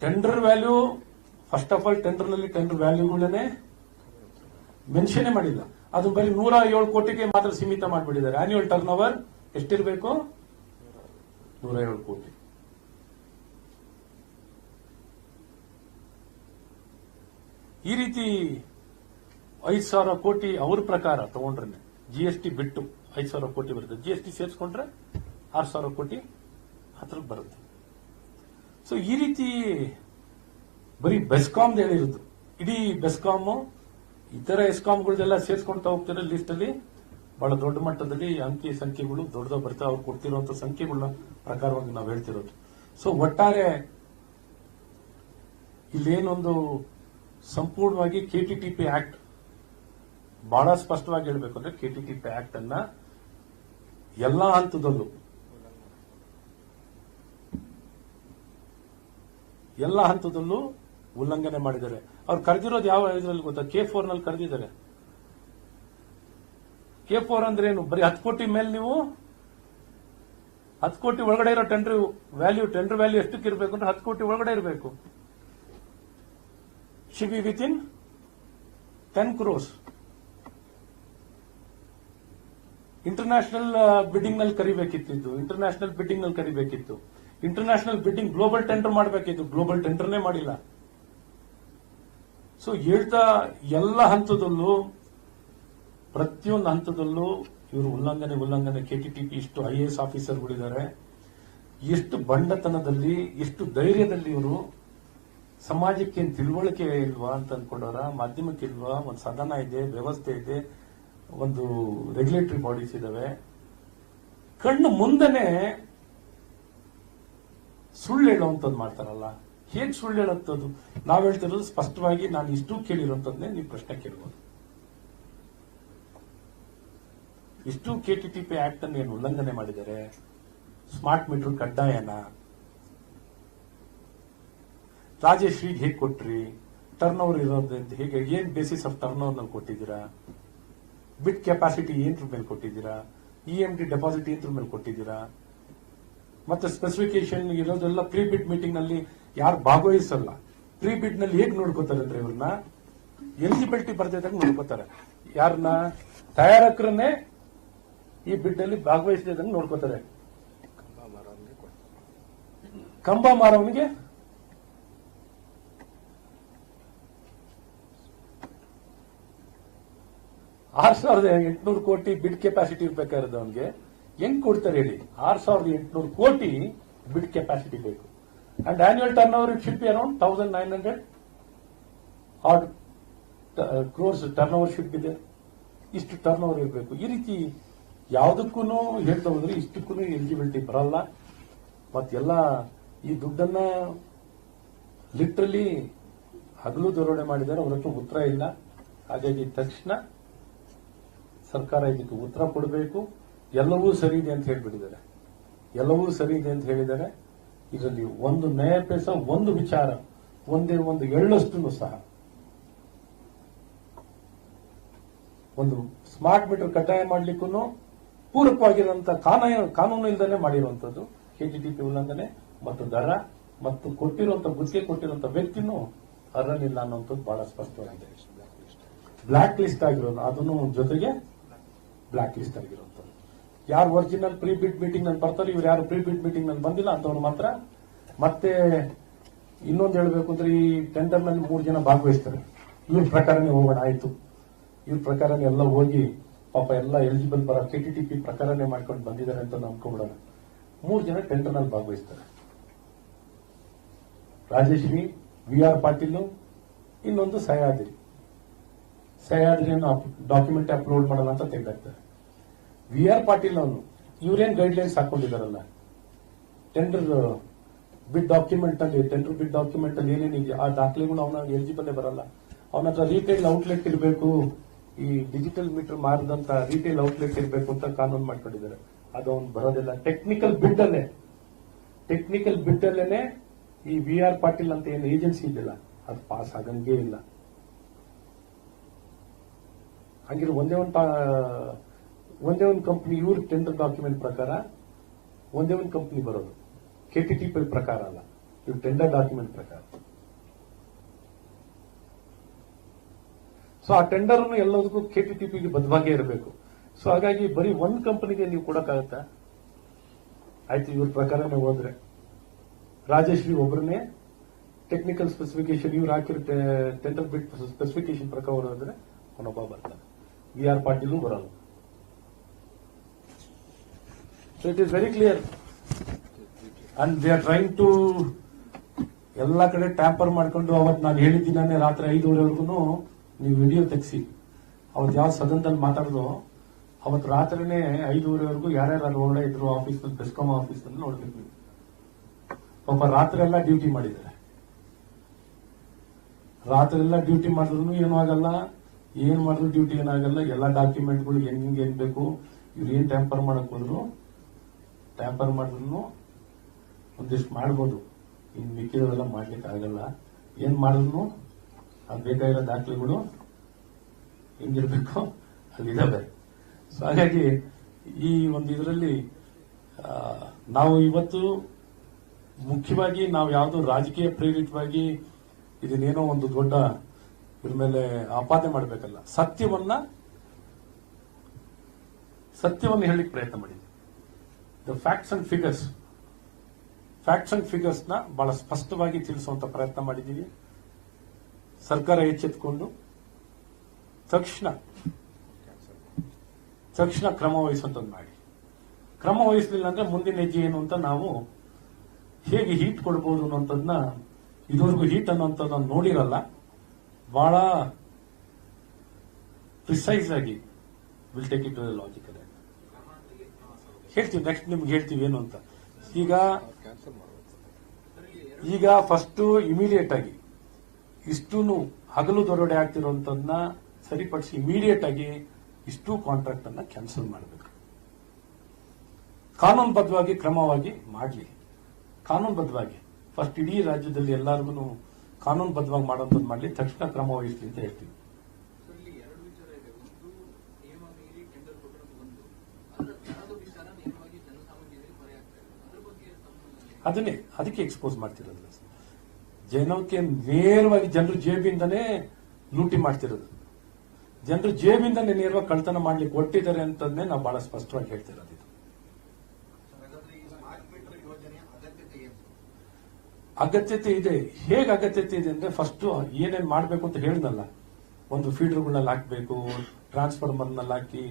tender value, first of all tender ನಲ್ಲಿ ಟೆಂಡರ್ ವ್ಯಾಲ್ಯೂಗಳನ್ನೇ ಮೆನ್ಷನ್ ಮಾಡಿಲ್ಲ. ಅದು ಬರೀ 107 ಕೋಟಿಗೆ ಮಾತ್ರ ಸೀಮಿತ ಮಾಡಿಬಿಟ್ಟಿದ್ದಾರೆ. ಆನ್ಯುವಲ್ ಟರ್ನ್ ಓವರ್ ಎಷ್ಟಿರಬೇಕು? 107 ಕೋಟಿ. ಈ ರೀತಿ 5,000 ಕೋಟಿ ಅವ್ರ ಪ್ರಕಾರ ತಗೊಂಡ್ರೆ, GST ಬಿಟ್ಟು 5,000 ಕೋಟಿ ಬರುತ್ತೆ. GST ಸೇರಿಸ್ಕೊಂಡ್ರೆ 6,000 ಕೋಟಿ ಹತ್ರಕ್ಕೆ ಬರುತ್ತೆ. ಸೊ ಈ ರೀತಿ ಬರೀ ಬೆಸ್ಕಾಮ್ ಹೇಳಿರೋದು. ಇಡೀ ಬೆಸ್ಕಾಮು ಇತರ ಎಸ್ಕಾಂಗಳದೆಲ್ಲ ಸೇರಿಸ್ಕೊಂತ ಹೋಗ್ತಾರೆ. ಲಿಸ್ಟ್ ಅಲ್ಲಿ ಬಹಳ ದೊಡ್ಡ ಮಟ್ಟದಲ್ಲಿ ಅಂಕಿ ಸಂಖ್ಯೆಗಳು ದೊಡ್ಡದ ಬರ್ತವೆ. ಅವ್ರು ಕೊಡ್ತಿರುವಂತ ಸಂಖ್ಯೆಗಳ ಪ್ರಕಾರವಾಗಿ ನಾವು ಹೇಳ್ತಿರೋದು. ಸೊ ಒಟ್ಟಾರೆ ಇಲ್ಲೇನೊಂದು ಸಂಪೂರ್ಣವಾಗಿ KTTP ಆಕ್ಟ್ ಬಹಳ ಸ್ಪಷ್ಟವಾಗಿ ಹೇಳಬೇಕು ಅಂದ್ರೆ, KTTP ಆಕ್ಟ್ ಅನ್ನ ಎಲ್ಲಾ ಹಂತದಲ್ಲೂ ಉಲ್ಲಂಘನೆ ಮಾಡಿದ್ದಾರೆ. ಅವ್ರು ಕರೆದಿರೋದು ಯಾವ ಇದರಲ್ಲಿ ಗೊತ್ತಾ? K4 ನಲ್ಲಿ ಕರೆದಿದ್ದಾರೆ. K4 ಅಂದ್ರೆ ಏನು? ಬರೀ 10 ಕೋಟಿ ಮೇಲೆ ನೀವು 10 ಕೋಟಿ ಒಳಗಡೆ ಇರೋ ಟೆಂಡರ್ ವ್ಯಾಲ್ಯೂ ಎಷ್ಟಕ್ಕೆ ಇರಬೇಕು ಅಂದ್ರೆ 10 ಕೋಟಿ ಒಳಗಡೆ ಇರಬೇಕು. She be within 10 crores. International bidding ನಲ್ಲಿ ಕರಿಬೇಕಿತ್ತು. ಇಂಟರ್ನ್ಯಾಷನಲ್ ಬಿಡ್ಡಿಂಗ್ ಗ್ಲೋಬಲ್ ಟೆಂಡರ್ ಮಾಡಬೇಕಿತ್ತು. ಗ್ಲೋಬಲ್ ಟೆಂಡರ್ನೇ ಮಾಡಿಲ್ಲ. ಸೊ ಹೇಳ್ತಾ ಎಲ್ಲ ಹಂತದಲ್ಲೂ, ಪ್ರತಿಯೊಂದು ಹಂತದಲ್ಲೂ ಇವರು ಉಲ್ಲಂಘನೆ ಕೆಟಿಟಿಪಿ ಇಷ್ಟು IAS ಆಫೀಸರ್ಗಳಿದ್ದಾರೆ. ಎಷ್ಟು ಬಂಡತನದಲ್ಲಿ, ಎಷ್ಟು ಧೈರ್ಯದಲ್ಲಿ ಇವರು ಸಮಾಜಕ್ಕೆ ಏನ್ ತಿಳುವಳಿಕೆ ಇಲ್ವಾ ಅಂತ ಅನ್ಕೊಂಡವ್ರ? ಮಾಧ್ಯಮಕ್ಕೆ ಇಲ್ವಾ? ಒಂದು ಸದನ ಇದೆ, ವ್ಯವಸ್ಥೆ ಇದೆ, ಒಂದು ರೆಗ್ಯುಲೇಟರಿ ಬಾಡೀಸ್ ಇದಾವೆ. ಕಣ್ಣು ಮುಂದೆನೆ ಸುಳ್ಳು ಹೇಳುವಂಥದ್ದು ಮಾಡ್ತಾರಲ್ಲ. ಹೇಗೆ ಸುಳ್ಳು ಹೇಳುವಂಥದ್ದು? ನಾವ್ ಹೇಳ್ತಿರೋದು ಸ್ಪಷ್ಟವಾಗಿ, ನಾನು ಇಷ್ಟು ಕೇಳಿರುವಂತದ್ದೇ ನೀವು ಪ್ರಶ್ನೆ ಕೇಳ್ಬೋದು. ಇಷ್ಟು KTTP ಆಕ್ಟ್ ಅನ್ನು ಏನು ಉಲ್ಲಂಘನೆ ಮಾಡಿದ್ದಾರೆ? Smart meter ಕಡ್ಡಾಯನ? ರಾಜಶ್ರೀಗೆ ಹೇಗೆ ಕೊಟ್ರಿ? ಟರ್ನ್ ಓವರ್ ಇರೋದ್ರಿಂದ ಹೇಗೆ? ಏನ್ ಬೇಸಿಸ್ ಆಫ್ ಟರ್ನ್ ಓವರ್ ನಲ್ಲಿ ಕೊಟ್ಟಿದ್ದೀರಾ? ಬಿಟ್ ಕೆಪಾಸಿಟಿ ಏನ್ರ ಮೇಲೆ ಕೊಟ್ಟಿದ್ದೀರಾ? EMD ಡೆಪಾಸಿಟ್ ಏನ್ರ ಮೇಲೆ ಕೊಟ್ಟಿದ್ದೀರಾ? ಮತ್ತೆ ಸ್ಪೆಸಿಫಿಕೇಶನ್ ಇರೋದೆಲ್ಲ ಪ್ರೀ ಬಿಡ್ ಮೀಟಿಂಗ್ ನಲ್ಲಿ ಯಾರು ಭಾಗವಹಿಸಲ್ಲ. ಪ್ರೀ ಬಿಡ್ ನಲ್ಲಿ ಹೇಗೆ ನೋಡ್ಕೋತಾರೆ ಅಂದ್ರೆ ಇವ್ರನ್ನ ಎಲಿಜಿಬಿಲಿಟಿ ಬರ್ದಿದ್ದಾಗ ನೋಡ್ಕೋತಾರೆ. ಯಾರನ್ನ? ತಯಾರಕರನ್ನೇ ಈ ಬಿಡ್ ಅಲ್ಲಿ ಭಾಗವಹಿಸಿದಂಗೆ ನೋಡ್ಕೋತಾರೆ. ಕಂಬ ಮಾರವನಿಗೆ $6,800 ಕೋಟಿ ಬಿಡ್ ಕೆಪಾಸಿಟಿ ಇರ್ಬೇಕಾದ್ರೆ ಅವನಿಗೆ ಹೆಂಗ್ ಕೊಡ್ತಾರೆ ಹೇಳಿ? 6,800 ಕೋಟಿ ಬಿಡ್ ಕೆಪಾಸಿಟಿ ಬೇಕು. And annual turn over it should be around 1,900 crores turn over should ಇದೆ. ಇಷ್ಟು ಟರ್ನ್ ಓವರ್ ಇರಬೇಕು. ಈ ರೀತಿ ಯಾವುದಕ್ಕೂ ಹೇಳ್ತಾ ಹೋದ್ರೆ ಇಷ್ಟಕ್ಕೂ ಎಲಿಜಿಬಿಲಿಟಿ ಬರಲ್ಲ. ಮತ್ತೆಲ್ಲ ಈ ದುಡ್ಡನ್ನ ಲಿಟ್ರಲಿ ಹಗಲು ದರೋಡೆ ಮಾಡಿದ್ದಾರೆ. ಅವ್ರ ಹತ್ರ ಉತ್ತರ ಇಲ್ಲ. ಹಾಗಾಗಿ ತಕ್ಷಣ ಸರ್ಕಾರ ಇದಕ್ಕೆ ಉತ್ತರ ಕೊಡಬೇಕು. ಎಲ್ಲವೂ ಸರಿ ಇದೆ ಅಂತ ಹೇಳ್ಬಿಟ್ಟಿದ್ದಾರೆ. ಎಲ್ಲವೂ ಸರಿ ಇದೆ ಅಂತ ಹೇಳಿದ್ದಾರೆ. ಇದರಲ್ಲಿ ಒಂದು ನಯ ಪೈಸ, ಒಂದು ವಿಚಾರ, ಒಂದೇ ಒಂದು ಎಳ್ಳಷ್ಟು ಸಹ ಒಂದು ಸ್ಮಾರ್ಟ್ ಮೀಟರ್ ಕಡ್ಡಾಯ ಮಾಡ್ಲಿಕ್ಕೂ ಪೂರಕವಾಗಿರುವಂತಹ ಕಾನೂನು ಇಲ್ಲದೇ ಮಾಡಿರುವಂತದ್ದು KTTP ಉಲ್ಲಂಘನೆ ಮತ್ತು ದರ ಮತ್ತು ಗುತ್ತಿಗೆ ಕೊಟ್ಟಿರುವಂತಹ ವ್ಯಕ್ತಿನೂ ಅರ್ಹನಿಲ್ಲ ಅನ್ನುವಂಥದ್ದು ಬಹಳ ಸ್ಪಷ್ಟವಾಗಿದೆ. ಬ್ಲಾಕ್ ಲಿಸ್ಟ್ ಆಗಿರೋದು, ಅದನ್ನು ಜೊತೆಗೆ ಬ್ಲಾಕ್ ಲಿಸ್ಟ್ ಆಗಿರುವಂತದ್ದು. ಯಾರು ಒರಿಜಿನಲ್ ಪ್ರೀ ಬಿಡ್ ಮೀಟಿಂಗ್ ನಲ್ಲಿ ಬರ್ತಾರೆ, ಇವ್ರು ಯಾರು ಪ್ರೀ ಬಿಡ್ ಮೀಟಿಂಗ್ ನಲ್ಲಿ ಬಂದಿಲ್ಲ ಅಂತವ್ರು ಮಾತ್ರ. ಮತ್ತೆ ಇನ್ನೊಂದು ಹೇಳ್ಬೇಕು ಅಂದ್ರೆ, ಈ ಟೆಂಡರ್ ನಲ್ಲಿ 3 ಜನ ಭಾಗವಹಿಸ್ತಾರೆ. ಇವ್ರ ಪ್ರಕಾರನೇ ಹೋಗೋಣ ಆಯ್ತು. ಇವ್ರ ಪ್ರಕಾರನೇ ಎಲ್ಲ ಹೋಗಿ ಪಾಪ ಎಲ್ಲ ಎಲಿಜಿಬಲ್ ಬರೋ KTTP ಪ್ರಕಾರನೇ ಮಾಡ್ಕೊಂಡು ಬಂದಿದ್ದಾರೆ ಅಂತ ನಂಬ್ಕೊಂಡ್ಬಿಡೋಣ. 3 ಜನ ಟೆಂಡರ್ ನಲ್ಲಿ ಭಾಗವಹಿಸ್ತಾರೆ. ರಾಜಶ್ರೀ, VR ಪಾಟೀಲ್, ಇನ್ನೊಂದು ಸಹ್ಯಾದ್ರಿಯನ್ನು ಡಾಕ್ಯುಮೆಂಟ್ ಅಪ್ಲೋಡ್ ಮಾಡೋಣ ಅಂತ ತೆಗೆದಾಕ್ತಾರೆ. VR ಪಾಟೀಲ್ ಅವನು ಇವ್ರೇನ್ ಗೈಡ್ ಲೈನ್ಸ್ ಹಾಕೊಂಡಿದಾರಲ್ಲ, ಟೆಂಡರ್ ಬಿಡ್ ಡಾಕ್ಯುಮೆಂಟ್ ಅಲ್ಲಿ ಏನೇನಿದೆ ಆ ದಾಖಲೆಗಳು ಅವನ ಎಲಿಜಿಬಲ್ ಬರಲ್ಲ. ಅವನ ಹತ್ರ ರಿಟೇಲ್ ಔಟ್ಲೆಟ್ ಇರಬೇಕು, ಈ ಡಿಜಿಟಲ್ ಮೀಟರ್ ಮಾರದಂತ ರಿಟೇಲ್ ಔಟ್ಲೆಟ್ ಇರಬೇಕು ಅಂತ ಕಾನೂನು ಮಾಡ್ಕೊಂಡಿದ್ದಾರೆ. ಅದು ಅವ್ನು ಬರೋದಿಲ್ಲ. ಟೆಕ್ನಿಕಲ್ ಬಿಡ್ ಅಲ್ಲೇನೆ ಈ VR ಪಾಟೀಲ್ ಅಂತ ಏನು ಏಜೆನ್ಸಿ ಇದೆಯಲ್ಲ, ಅದು ಪಾಸ್ ಆಗಂಗೇ ಇಲ್ಲ. ಹಂಗಿರೋ ಒಂದೇ ಒಂದು ಕಂಪನಿ ಇವ್ರ ಟೆಂಡರ್ ಡಾಕ್ಯುಮೆಂಟ್ ಪ್ರಕಾರ ಒಂದೇ ಒಂದು ಕಂಪನಿ ಬರೋದು, KTTP ಪ್ರಕಾರ ಅಲ್ಲ, ಇವ್ರ ಟೆಂಡರ್ ಡಾಕ್ಯುಮೆಂಟ್ ಪ್ರಕಾರ. ಸೊ ಆ ಟೆಂಡರ್ ಎಲ್ಲದಕ್ಕೂ KTTPಗೆ ಬದ್ಧವಾಗೇ ಇರಬೇಕು. ಸೊ ಹಾಗಾಗಿ ಬರೀ ಒಂದು ಕಂಪನಿಗೆ ನೀವು ಕೊಡಕ್ಕಾಗತ್ತಾ? ಆಯ್ತು, ಇವ್ರ ಪ್ರಕಾರನೇ ಹೋದ್ರೆ ರಾಜಶ್ರೀ ಒಬ್ಬರನ್ನೇ ಟೆಕ್ನಿಕಲ್ ಸ್ಪೆಸಿಫಿಕೇಶನ್ ಇವ್ರು ಹಾಕಿರೋ ಟೆಂಡರ್ ಬಿಡ್ ಸ್ಪೆಸಿಫಿಕೇಶನ್ ಪ್ರಕಾರ ಹೋದ್ರೆ ಅವನೊಬ್ಬ ಬರ್ತಾನೆ. VR ಪಾಟೀಲು ಬರಲ್ಲ. So it is very clear. And they are trying to ಎಲ್ಲ ಕಡೆ ಟ್ಯಾಂಪರ್ ಮಾಡ್ಕೊಂಡು, ಅವತ್ತು ನಾನು ಹೇಳಿದ್ದೀನೇ ರಾತ್ರಿ 5:30ವರೆಗೂ ನೀವು ವಿಡಿಯೋ ತೆಗಿಸಿ. ಅವತ್ತು ಯಾವ ಸದನದಲ್ಲಿ ಮಾತಾಡಿದ್ರು, ಅವತ್ತು ರಾತ್ರಿನೇ 5:30ವರೆಗೂ ಯಾರ್ಯಾರು ಅಲ್ಲಿ ಒಳಗಡೆ ಇದ್ರು ಆಫೀಸ್ನಲ್ಲಿ, ಬೆಸ್ಕಾಂ ಆಫೀಸ್ನಲ್ಲಿ ನೋಡ್ಬೇಕು ನೀವು. ಪಾಪ ರಾತ್ರಿ ಎಲ್ಲ ಡ್ಯೂಟಿ ಮಾಡಿದ್ದಾರೆ. ರಾತ್ರಿ ಎಲ್ಲ ಡ್ಯೂಟಿ ಮಾಡಿದ್ರು ಏನೂ ಆಗಲ್ಲ, ಏನ್ ಮಾಡಿದ್ರು ಡ್ಯೂಟಿ ಏನಾಗಲ್ಲ. ಎಲ್ಲ ಡಾಕ್ಯುಮೆಂಟ್ಗಳು ಹೆಂಗ್ ಏನ್ ಬೇಕು, ಇವ್ರು ಏನ್ ಟ್ಯಾಂಪರ್ ಮಾಡಕ್ ಹೋದ್ರು, ಟ್ಯಾಂಪರ್ ಮಾಡಿದ್ರು ಒಂದಿಷ್ಟು ಮಾಡ್ಬೋದು, ಇನ್ ಮಿಕ್ಕಿದವೆಲ್ಲ ಮಾಡ್ಲಿಕ್ಕೆ ಆಗಲ್ಲ. ಏನ್ ಮಾಡಿದ್ರು ಅದು ಬೇಕಾಗಿರೋ ದಾಖಲೆಗಳು ಹೆಂಗಿರ್ಬೇಕು ಅಲ್ಲಿದ್ದಾವೆ. ಸೊ ಹಾಗಾಗಿ ಈ ಒಂದು ಇದರಲ್ಲಿ ನಾವು ಇವತ್ತು ಮುಖ್ಯವಾಗಿ ನಾವು ಯಾವುದು ರಾಜಕೀಯ ಪ್ರೇರಿತವಾಗಿ ಇದನ್ನೇನೋ ಒಂದು ದೊಡ್ಡ ಇದ್ರ ಮೇಲೆ ಆಪಾದನೆ ಮಾಡಬೇಕಲ್ಲ, ಸತ್ಯವನ್ನ ಹೇಳಲಿಕ್ಕೆ ಪ್ರಯತ್ನ ಮಾಡಿದ್ವಿ. ದ ಫ್ಯಾಕ್ಟ್ಸ್ ಅಂಡ್ ಫಿಗರ್ಸ್ ನ ಬಹಳ ಸ್ಪಷ್ಟವಾಗಿ ತಿಳಿಸುವಂತ ಪ್ರಯತ್ನ ಮಾಡಿದ್ದೀವಿ. ಸರ್ಕಾರ ಎಚ್ಚೆತ್ತುಕೊಂಡು ತಕ್ಷಣ ಕ್ರಮ ವಹಿಸುವಂತದ್ದು ಮಾಡಿ. ಕ್ರಮ ವಹಿಸಲಿಲ್ಲ ಅಂದ್ರೆ ಮುಂದಿನ ಹೆಜ್ಜೆ ಏನು ಅಂತ ನಾವು ಹೇಗೆ ಹೀಟ್ ಕೊಡಬಹುದು ಅನ್ನೋಂಥದ್ದನ್ನ ಇದುವರೆಗೂ ಹೀಟ್ ಅನ್ನೋಂಥದ್ದನ್ನ ನೋಡಿರಲ್ಲ. ಬಹಳ ಪ್ರಿಸೈಸ್ ಆಗಿ will take it to the logical. ಹೇಳ್ತೀವಿ ನೆಕ್ಸ್ಟ್ ನಿಮ್ಗೆ ಹೇಳ್ತೀವಿ ಏನು ಅಂತ. ಈಗ ಫಸ್ಟ್ ಇಮಿಡಿಯೇಟ್ ಆಗಿ ಇಷ್ಟು ಹಗಲು ದೊರಡೆ ಆಗ್ತಿರುವಂತದನ್ನ ಸರಿಪಡಿಸಿ ಇಮಿಡಿಯೇಟ್ ಆಗಿ ಇಷ್ಟು ಕಾಂಟ್ರಾಕ್ಟ್ ಅನ್ನ ಕ್ಯಾನ್ಸಲ್ ಮಾಡಬೇಕು. ಕಾನೂನುಬದ್ಧವಾಗಿ ಕ್ರಮವಾಗಿ ಮಾಡಲಿ. ಕಾನೂನುಬದ್ಧವಾಗಿ ಫಸ್ಟ್ ಇಡೀ ರಾಜ್ಯದಲ್ಲಿ ಎಲ್ಲರಿಗೂ ಕಾನೂನುಬದ್ಧವಾಗಿ ಮಾಡುವಂಥದ್ದು ಮಾಡಲಿ, ತಕ್ಷಣ ಕ್ರಮ ವಹಿಸಲಿ ಅಂತ ಹೇಳ್ತೀವಿ. ಅದಕ್ಕೆ ಎಕ್ಸ್ಪೋಸ್ ಮಾಡ್ತಿರೋದು. ಜನಕ್ಕೆ ನೇರವಾಗಿ ಜನರು ಜೇಬಿಂದನೇ ಲೂಟಿ ಮಾಡ್ತಿರೋದು. ಜನರು ಜೇಬಿಂದನೇ ನೇರವಾಗಿ ಕಳ್ತನ ಮಾಡ್ಲಿಕ್ಕೆ ಹೊಟ್ಟಿದ್ದಾರೆ ಅಂತಂದ್ರೆ ನಾವು ಬಹಳ ಸ್ಪಷ್ಟವಾಗಿ ಹೇಳ್ತಿರೋದು. ಅಗತ್ಯತೆ ಇದೆ. ಹೇಗೆ ಅಗತ್ಯತೆ ಇದೆ ಅಂದ್ರೆ ಫಸ್ಟ್ ಏನೇನ್ ಮಾಡ್ಬೇಕು ಅಂತ ಹೇಳಿದ್ನಲ್ಲ, ಒಂದು ಫೀಡರ್ಗಳನ್ನ ಹಾಕ್ಬೇಕು, ಟ್ರಾನ್ಸ್ಫಾರ್ಮರ್ನಲ್ಲಿ ಹಾಕಿ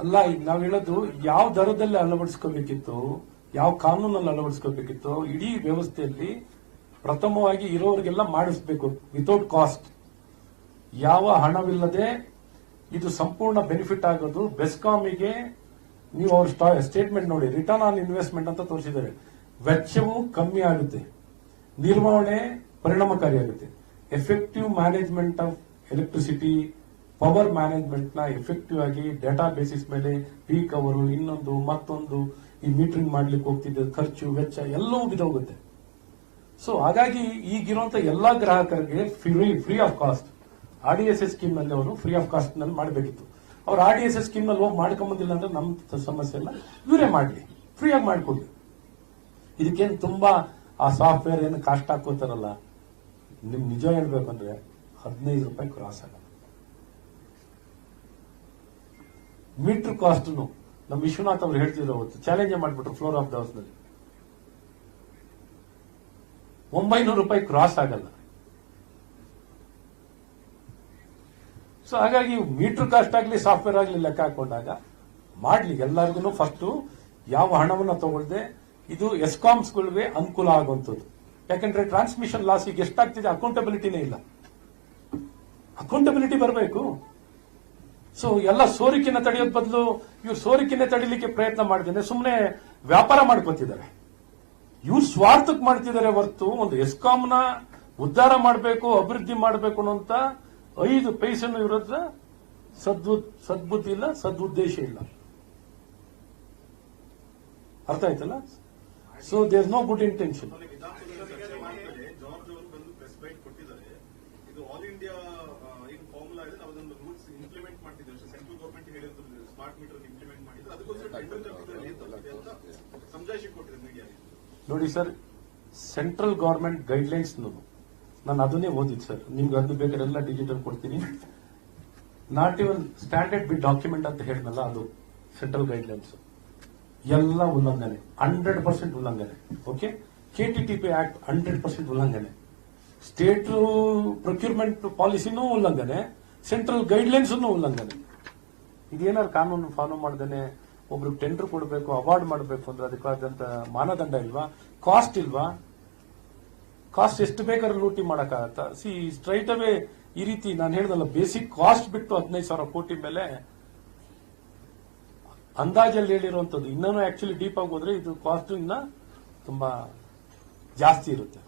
ಅಲ್ಲ. ಈಗ ನಾವು ಹೇಳೋದು ಯಾವ ದರದಲ್ಲಿ ಅಳವಡಿಸ್ಕೋಬೇಕಿತ್ತು, ಯಾವ ಕಾನೂನಲ್ಲಿ ಅಳವಡಿಸ್ಕೋಬೇಕಿತ್ತು, ಇಡೀ ವ್ಯವಸ್ಥೆಯಲ್ಲಿ ಪ್ರಥಮವಾಗಿ ಇರೋರಿಗೆಲ್ಲ ಮಾಡಿಸ್ಬೇಕು ವಿತೌಟ್ ಕಾಸ್ಟ್. ಯಾವ ಹಣವಿಲ್ಲದೆ ಇದು ಸಂಪೂರ್ಣ ಬೆನಿಫಿಟ್ ಆಗೋದು ಬೆಸ್ಕಾಮಿಗೆ. ನೀವು ಅವ್ರ ಸ್ಟೇಟ್ಮೆಂಟ್ ನೋಡಿ, ರಿಟರ್ನ್ ಆನ್ ಇನ್ವೆಸ್ಟ್ಮೆಂಟ್ ಅಂತ ತೋರಿಸಿದ್ದಾರೆ. ವೆಚ್ಚವು ಕಮ್ಮಿ ಆಗುತ್ತೆ, ನಿರ್ವಹಣೆ ಪರಿಣಾಮಕಾರಿಯಾಗುತ್ತೆ, effective management of electricity, power management ನ ಎಫೆಕ್ಟಿವ್ ಆಗಿ ಡೇಟಾ ಬೇಸಿಸ್ ಮೇಲೆ ಪೀಕ್ ಅವರು ಇನ್ನೊಂದು ಮತ್ತೊಂದು ಈ ಮೀಟರಿಂಗ್ ಮಾಡ್ಲಿಕ್ಕೆ ಹೋಗ್ತಿದ್ದ ಖರ್ಚು ವೆಚ್ಚ ಎಲ್ಲವೂ ಬಿದ್ದೋಗುತ್ತೆ. ಸೊ ಹಾಗಾಗಿ ಈಗಿರುವಂತ ಎಲ್ಲಾ ಗ್ರಾಹಕರಿಗೆ free of cost RDSS scheme ನಲ್ಲಿ ಅವರು ಫ್ರೀ ಆಫ್ ಕಾಸ್ಟ್ ನಲ್ಲಿ ಮಾಡಬೇಕಿತ್ತು. ಅವ್ರು RDSS ಸ್ಕೀಮ್ ನಲ್ಲಿ ಹೋಗಿ ಮಾಡ್ಕೊಂಬಂದಿಲ್ಲ ಅಂದ್ರೆ ನಮ್ಮ ಸಮಸ್ಯೆ ಎಲ್ಲ ಇವರೇ ಮಾಡಲಿ, ಫ್ರೀ ಆಗಿ ಮಾಡ್ಕೊಡ್ಲಿ. ಇದಕ್ಕೇನು ತುಂಬಾ ಆ ಸಾಫ್ಟ್ವೇರ್ ಏನು ಕಾಸ್ಟ್ ಹಾಕೋತಾರಲ್ಲ, ನಿಮ್ ನಿಜ ಹೇಳ್ಬೇಕಂದ್ರೆ 15 ರೂಪಾಯಿ ಕ್ರಾಸ್ ಆಗಲ್ಲ. ಮೀಟರ್ ಕಾಸ್ಟ್ ನಮ್ಮ ವಿಶ್ವನಾಥ್ ಅವ್ರು ಹೇಳ್ತಿದ್ರು, ಅವತ್ತು ಚಾಲೆಂಜ್ ಮಾಡ್ಬಿಟ್ರು ಫ್ಲೋರ್ ಆಫ್ ದ ಹೌಸ್ ನಲ್ಲಿ 900 ರೂಪಾಯಿ ಕ್ರಾಸ್ ಆಗಲ್ಲ. ಸೊ ಹಾಗಾಗಿ ಮೀಟರ್ ಕಾಸ್ಟ್ ಆಗಲಿ ಸಾಫ್ಟ್ವೇರ್ ಆಗಲಿ ಲೆಕ್ಕ ಹಾಕೊಂಡಾಗ ಮಾಡ್ಲಿ ಎಲ್ಲರಿಗೂ ಫಸ್ಟ್ ಯಾವ ಹಣವನ್ನ ತಗೊಳ್ದೆ ಇದು ಎಸ್ಕಾಮ್ಸ್ಗಳಿಗೆ ಅನುಕೂಲ ಆಗುವಂಥದ್ದು. ಯಾಕಂದ್ರೆ ಟ್ರಾನ್ಸ್ಮಿಷನ್ ಲಾಸ್ ಈಗ ಎಷ್ಟಾಗ್ತಿದೆ ಅಕೌಂಟಬಿಲಿಟಿನೇ ಇಲ್ಲ. ಅಕೌಂಟಬಿಲಿಟಿ ಬರಬೇಕು. ಸೊ ಎಲ್ಲ ಸೋರಿಕೆನ ತಡೆಯೋದ್ ಬದಲು ಇವ್ರು ಸೋರಿಕೆನೆ ತಡಿಲಿಕ್ಕೆ ಪ್ರಯತ್ನ ಮಾಡಿದ್ದೇನೆ, ಸುಮ್ಮನೆ ವ್ಯಾಪಾರ ಮಾಡ್ಕೊತಿದ್ದಾರೆ. ಇವ್ರು ಸ್ವಾರ್ಥಕ್ಕೆ ಮಾಡ್ತಿದ್ದಾರೆ ಹೊರತು ಒಂದು ಎಸ್ಕಾಂನ ಉದ್ಧಾರ ಮಾಡಬೇಕು, ಅಭಿವೃದ್ಧಿ ಮಾಡಬೇಕು ಅನ್ನೋಂತ 5 ಪೈಸೆನೂ ಇರೋದ್ರ ಸದ್ಬುದ್ಧಿ ಇಲ್ಲ, ಸದುದ್ದೇಶ ಇಲ್ಲ. ಅರ್ಥ ಆಯ್ತಲ್ಲ? So there no good intention. George ಅವರು ಬಂದು ಪ್ರೆಸ್ ಬೈಟ್ ಕೊಟ್ಟಿದ್ದಾರೆ. ಇದು ಆಲ್ ಇಂಡಿಯಾ ಏನು ಫಾರ್ಮುಲಾ ಇದೆ, ಅದೊಂದು ರೂಲ್ಸ್ ಇಂಪ್ಲಿಮೆಂಟ್ ಮಾಡ್ತಿದ್ದಾರೆ. ಸೆಂಟ್ರಲ್ ಗವರ್ಮೆಂಟ್ ಹೇಳಿದ್ರು ಸ್ಮಾರ್ಟ್ ಮೀಟರ್ ಇಂಪ್ಲಿಮೆಂಟ್ ಮಾಡಿದ್ರು, ಅದಕ್ಕೋಸ್ಕರ ಟೆಂಡರ್ ಕರೆದಿದ್ದಾರೆ ಅಂತ ಸಮಜಾಯಿಷಿ ಕೊಟ್ಟಿದ್ದಾರೆ ಮೀಡಿಯಾ. ನೋಡಿ ಸರ್, ಸೆಂಟ್ರಲ್ ಗವರ್ಮೆಂಟ್ ಗೈಡ್ಲೈನ್ಸ್ ನಾನು ಅದನ್ನೇ ಓದಿದ್ದು ಸರ್. ನಿಮ್ಗೆ ಅದು ಬೇಕಾದ್ರೆ ಎಲ್ಲ ಡಿಜಿಟಲ್ ಕೊಡ್ತೀನಿ. ನಾಟ್ ಇವನ್ ಸ್ಟ್ಯಾಂಡರ್ಡ್ ಬಿಡ್ ಡಾಕ್ಯುಮೆಂಟ್ ಅಂತ ಹೇಳಿದ್ನಲ್ಲ, ಅದು ಸೆಂಟ್ರಲ್ ಗೈಡ್ಲೈನ್ಸ್ ಎಲ್ಲ ಉಲ್ಲಂಘನೆ, 100% ಉಲ್ಲಂಘನೆ. ಓಕೆ, KTTP ಆಕ್ಟ್ 100% ಉಲ್ಲಂಘನೆ, ಸ್ಟೇಟ್ ಪ್ರೊಕ್ಯೂರ್ಮೆಂಟ್ ಪಾಲಿಸಿನೂ ಉಲ್ಲಂಘನೆ, ಸೆಂಟ್ರಲ್ ಗೈಡ್ಲೈನ್ಸ್ ಉಲ್ಲಂಘನೆ. ಇದೇನಾದ್ರು ಕಾನೂನು ಫಾಲೋ ಮಾಡ್ದೇನೆ ಒಬ್ರು ಟೆಂಡರ್ ಕೊಡಬೇಕು, ಅವಾರ್ಡ್ ಮಾಡಬೇಕು ಅಂದ್ರೆ ಅದಕ್ಕಾದಂತ ಮಾನದಂಡ ಇಲ್ವಾ? ಕಾಸ್ಟ್ ಇಲ್ವಾ? ಕಾಸ್ಟ್ ಎಷ್ಟು ಬೇಕಾದ್ರೂ ಲೂಟಿ ಮಾಡಕ್ಕಾಗತ್ತಾ? ಸ್ಟ್ರೈಟ್ ಅವೇ ಈ ರೀತಿ ನಾನು ಹೇಳಿದಲ್ಲ, ಬೇಸಿಕ್ ಕಾಸ್ಟ್ ಬಿಟ್ಟು 15,000 ಕೋಟಿ ಮೇಲೆ ಅಂದಾಜಲ್ಲಿ ಹೇಳಿರುವಂತದ್ದು. ಇನ್ನೂ ಆಕ್ಚುಲಿ ಡೀಪ್ ಆಗಿ ಹೋದ್ರೆ ಇದು ಕಾಸ್ಟ್ ಇನ್ನ ತುಂಬಾ ಜಾಸ್ತಿ ಇರುತ್ತೆ.